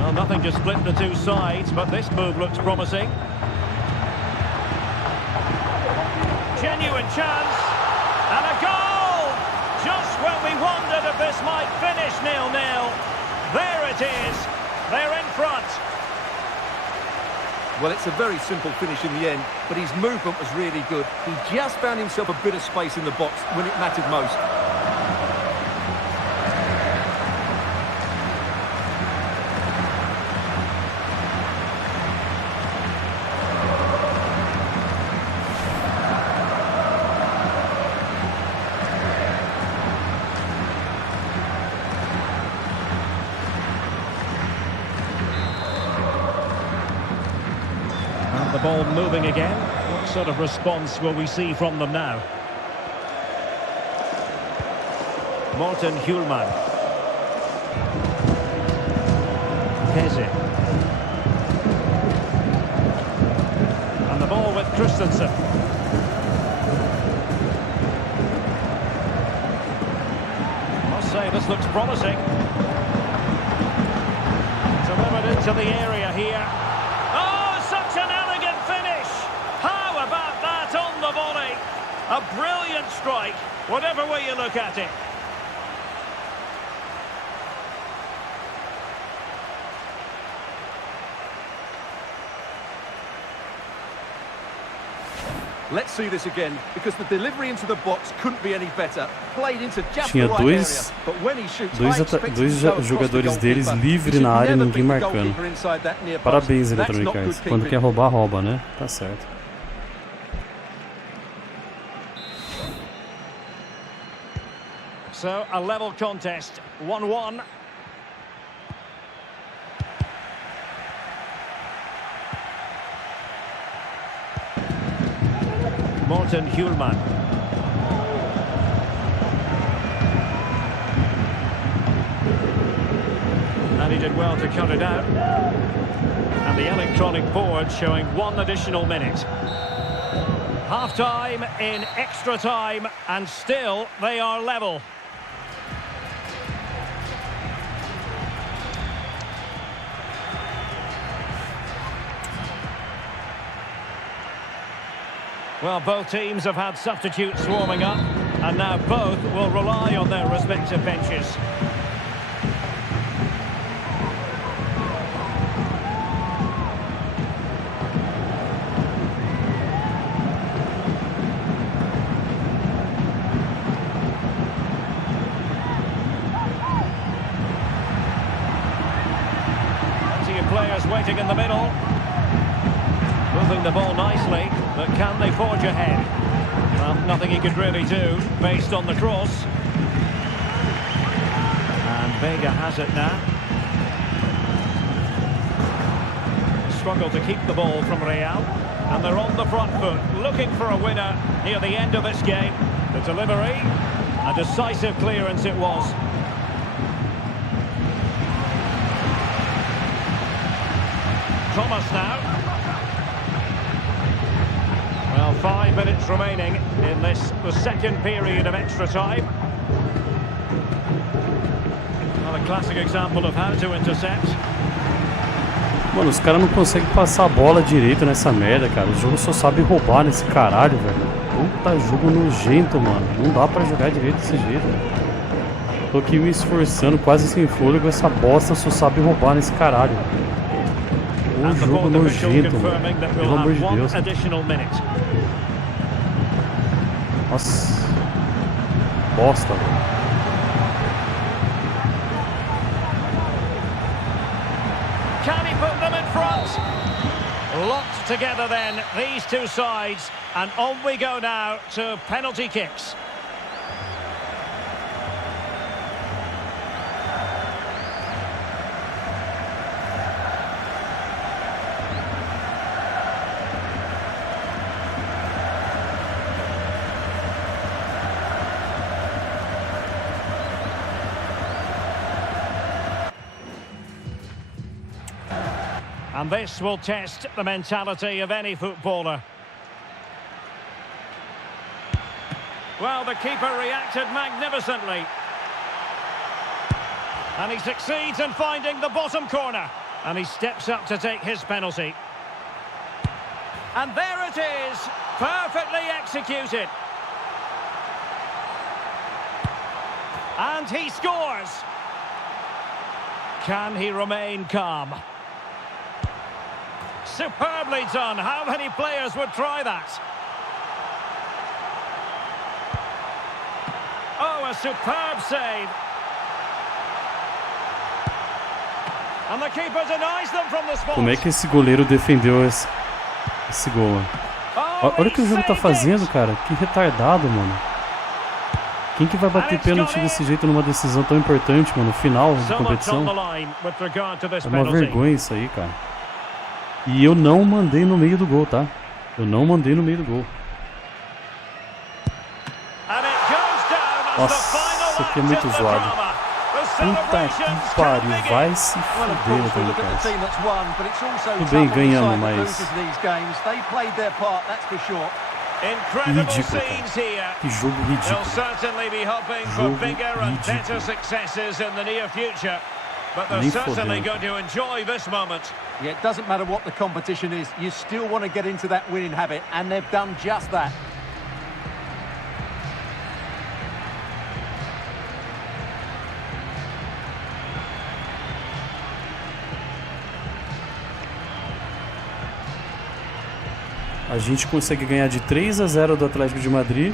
Well, nothing to split the two sides, but this move looks promising. Genuine chance, and a goal! Just when we wondered if this might finish 0-0. There it is, they're in front. Well, it's a very simple finish in the end, but his movement was really good. He just found himself a bit of space in the box when it mattered most. The ball moving again. What sort of response will we see from them now? Morten Hjulman. Keze. And the ball with Christensen. Must say this looks promising. Delivered into the area here. Oh, such an elegant finish! How about that on the volley? A brilliant strike, whatever way you look at it. Let's see this again, because the delivery into the box couldn't be any better. Played into just the Tinha right area, but when he shoots, dois jogadores deles livres na área e ninguém marcando. Parabéns, Electronic Arts. Quando quer roubar, rouba, né? Tá certo. So, a level contest, 1-1. Morten Hjulman. And he did well to cut it out. And the electronic board showing 1 additional minute. Half-time in extra time, and still they are level. Well, both teams have had substitutes warming up, and now both will rely on their respective benches. Plenty of players waiting in the middle. Moving the ball nicely, but can they forge ahead? Well, nothing he could really do based on the cross. And Vega has it now. Struggle to keep the ball from Real. And they're on the front foot, looking for a winner near the end of this game. The delivery, a decisive clearance it was. Thomas now. Well, 5 minutes remaining in this, the second period of extra time. Well, a classic example of how to intercept. Mano, os caras não conseguem passar a bola direito nessa merda, cara. O jogo só sabe roubar nesse caralho, velho. Puta jogo nojento, mano. Não dá pra jogar direito desse jeito, velho. Tô aqui me esforçando, quase sem fôlego. Essa bosta só sabe roubar nesse caralho. Um jogo nojento, mano. Pelo amor de Deus. Nossa. Bosta, velho. Can he put them in front? Locked together then, these two sides. And on we go now to penalty kicks. And this will test the mentality of any footballer. Well, the keeper reacted magnificently. And he succeeds in finding the bottom corner. And he steps up to take his penalty. And there it is, perfectly executed. And he scores. Can he remain calm? Superbly done. How many players would try that? Oh, a superb save. And the keeper denies them from the spot. Como é que esse goleiro defendeu esse gol? Olha o que o jogo tá fazendo, cara. Que retardado, mano. Quem que vai bater pênalti desse jeito numa decisão tão importante, mano? No final de competição. É uma vergonha isso aí, cara. E eu não mandei no meio do gol, tá? Eu não mandei no meio do gol. Nossa, isso aqui é muito zoado. Puta que pariu, vai se Well, of fuder, course, we look at the cara. team that's won, but it's also Tudo tough bem, on the ganhamos, side that mas- loses these games. They played their part, that's for sure. Incredible Ridículo, scenes cara. here. Que jogo They'll ridículo. certainly be hoping for Jogo bigger and better ridículo. successes in the near future. But they're Nem certainly fodendo. going to enjoy this moment. Yeah, it doesn't matter what the competition is, you still want to get into that winning habit, and they've done just that. A gente consegue ganhar de 3-0 do Atlético de Madrid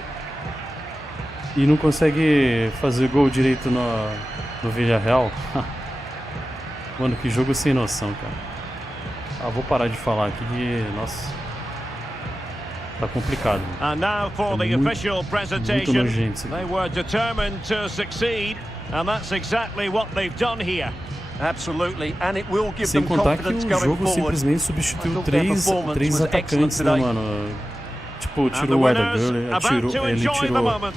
e não consegue fazer gol direito no Villarreal. Mano, que jogo sem noção, cara. Vou parar de falar aqui que, nossa, tá complicado. And now for the muito- official muito presentation. nojento isso aqui. They were determined to succeed, and that's exactly what they've done here. Absolutely, and it will give Sem them contar que confidence o going jogo forward. simplesmente I substituiu thought their três performance was atacantes, né, excellent mano? Tipo, And the tirou o Arda winners Güler, about to ele enjoy the tirou moment.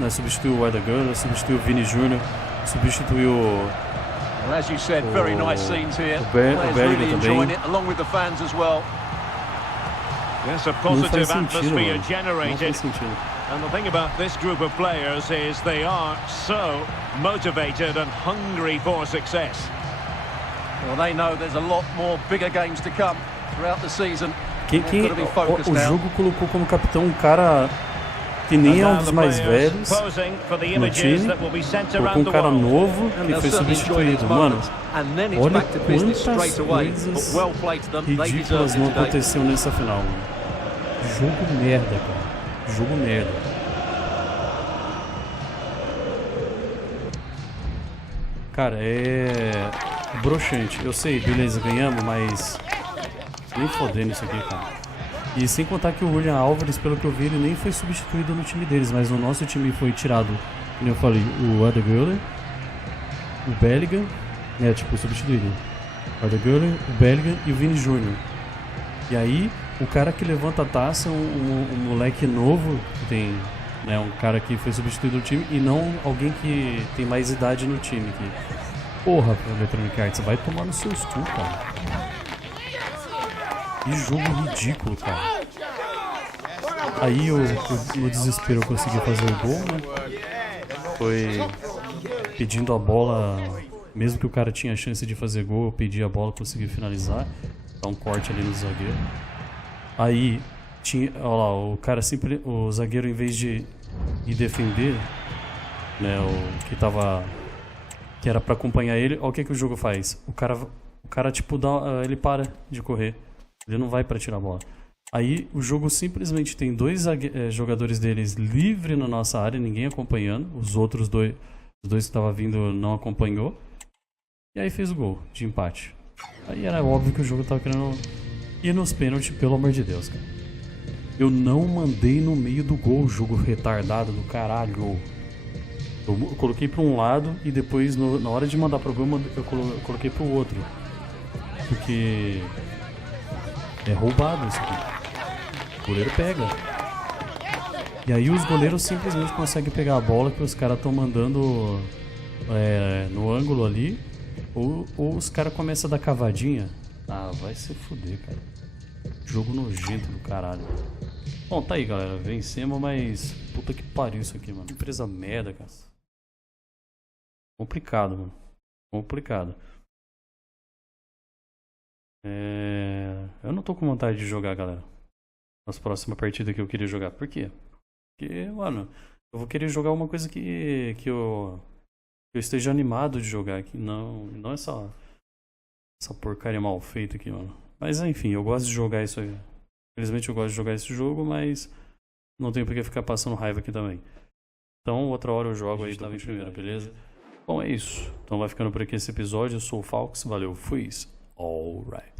né, substituiu o Arda Güler, substituiu o Vini Júnior, substituiu Well, as you said, very nice scenes here. o Players Berger really enjoying também. it, along with the fans as well. Yes, a Não positive faz sentido, atmosphere mano. Não generated. faz sentido. And the thing about this group of players is they are so motivated and hungry for success. Well, they know there's a lot more bigger games to come throughout the season. They've got to be focused O now. jogo colocou como capitão um cara que nem é um dos mais velhos Posing for the no images time, that will be sent colocou around um the cara world. novo And que they'll foi certainly enjoy substituído. these Mano, moments. And then it's olha back to business quantas straight away. But coisas well played to them. They deserve ridículas it não today. aconteceu nessa final, mano. Jogo merda, cara. Jogo merda. Cara, é broxante. Eu sei, beleza, ganhamos, mas nem fodendo isso aqui, cara. E sem contar que o Julian Álvares, pelo que eu vi, ele nem foi substituído no time deles, mas no nosso time foi tirado, como eu falei, o Arda Güler, o Bellingham, tipo, substituído. O Arda Güler, o Bellingham e o Vini Júnior. E aí, o cara que levanta a taça, um moleque novo, que tem, né, um cara que foi substituído no time, e não alguém que tem mais idade no time. Que... Porra, Electronic Arts, vai tomar no seu cu, cara. Que jogo ridículo, cara. Aí eu, no desespero, eu consegui fazer o gol, né? Foi pedindo a bola, mesmo que o cara tinha a chance de fazer gol, eu pedi a bola, consegui finalizar. Dá um corte ali no zagueiro. Aí, olha lá, o cara o zagueiro, em vez de ir defender, né, que era pra acompanhar ele, olha o que o jogo faz. O cara tipo, ele para de correr. Ele não vai pra tirar a bola. Aí o jogo simplesmente tem dois jogadores deles livres na nossa área, ninguém acompanhando. Os outros dois que estavam vindo não acompanhou. E aí fez o gol de empate. Aí era óbvio que o jogo tava querendo ir nos pênaltis, pelo amor de Deus, cara. Eu não mandei no meio do gol, jogo retardado do caralho. Eu coloquei pra um lado e depois, na hora de mandar pro gol, eu coloquei pro outro. Porque é roubado isso aqui. O goleiro pega. E aí os goleiros simplesmente conseguem pegar a bola que os caras estão mandando no ângulo ali. Ou os caras começam a dar cavadinha. Vai se fuder, cara. Jogo nojento do caralho. Bom, tá aí, galera. Vencemos, mas... Puta que pariu isso aqui, mano. Empresa merda, cara. Complicado, mano. Complicado. Eu não tô com vontade de jogar, galera. Nas próximas partidas que eu queria jogar. Por quê? Porque, mano, eu vou querer jogar uma coisa que eu esteja animado de jogar aqui. Não essa porcaria mal feita aqui, mano. Mas enfim, eu gosto de jogar isso aí. Infelizmente eu gosto de jogar esse jogo, mas não tenho por que ficar passando raiva aqui também. Então, outra hora eu jogo aí também primeiro, beleza? Bom, é isso. Então vai ficando por aqui esse episódio. Eu sou o Falks. Valeu, fui. Alright.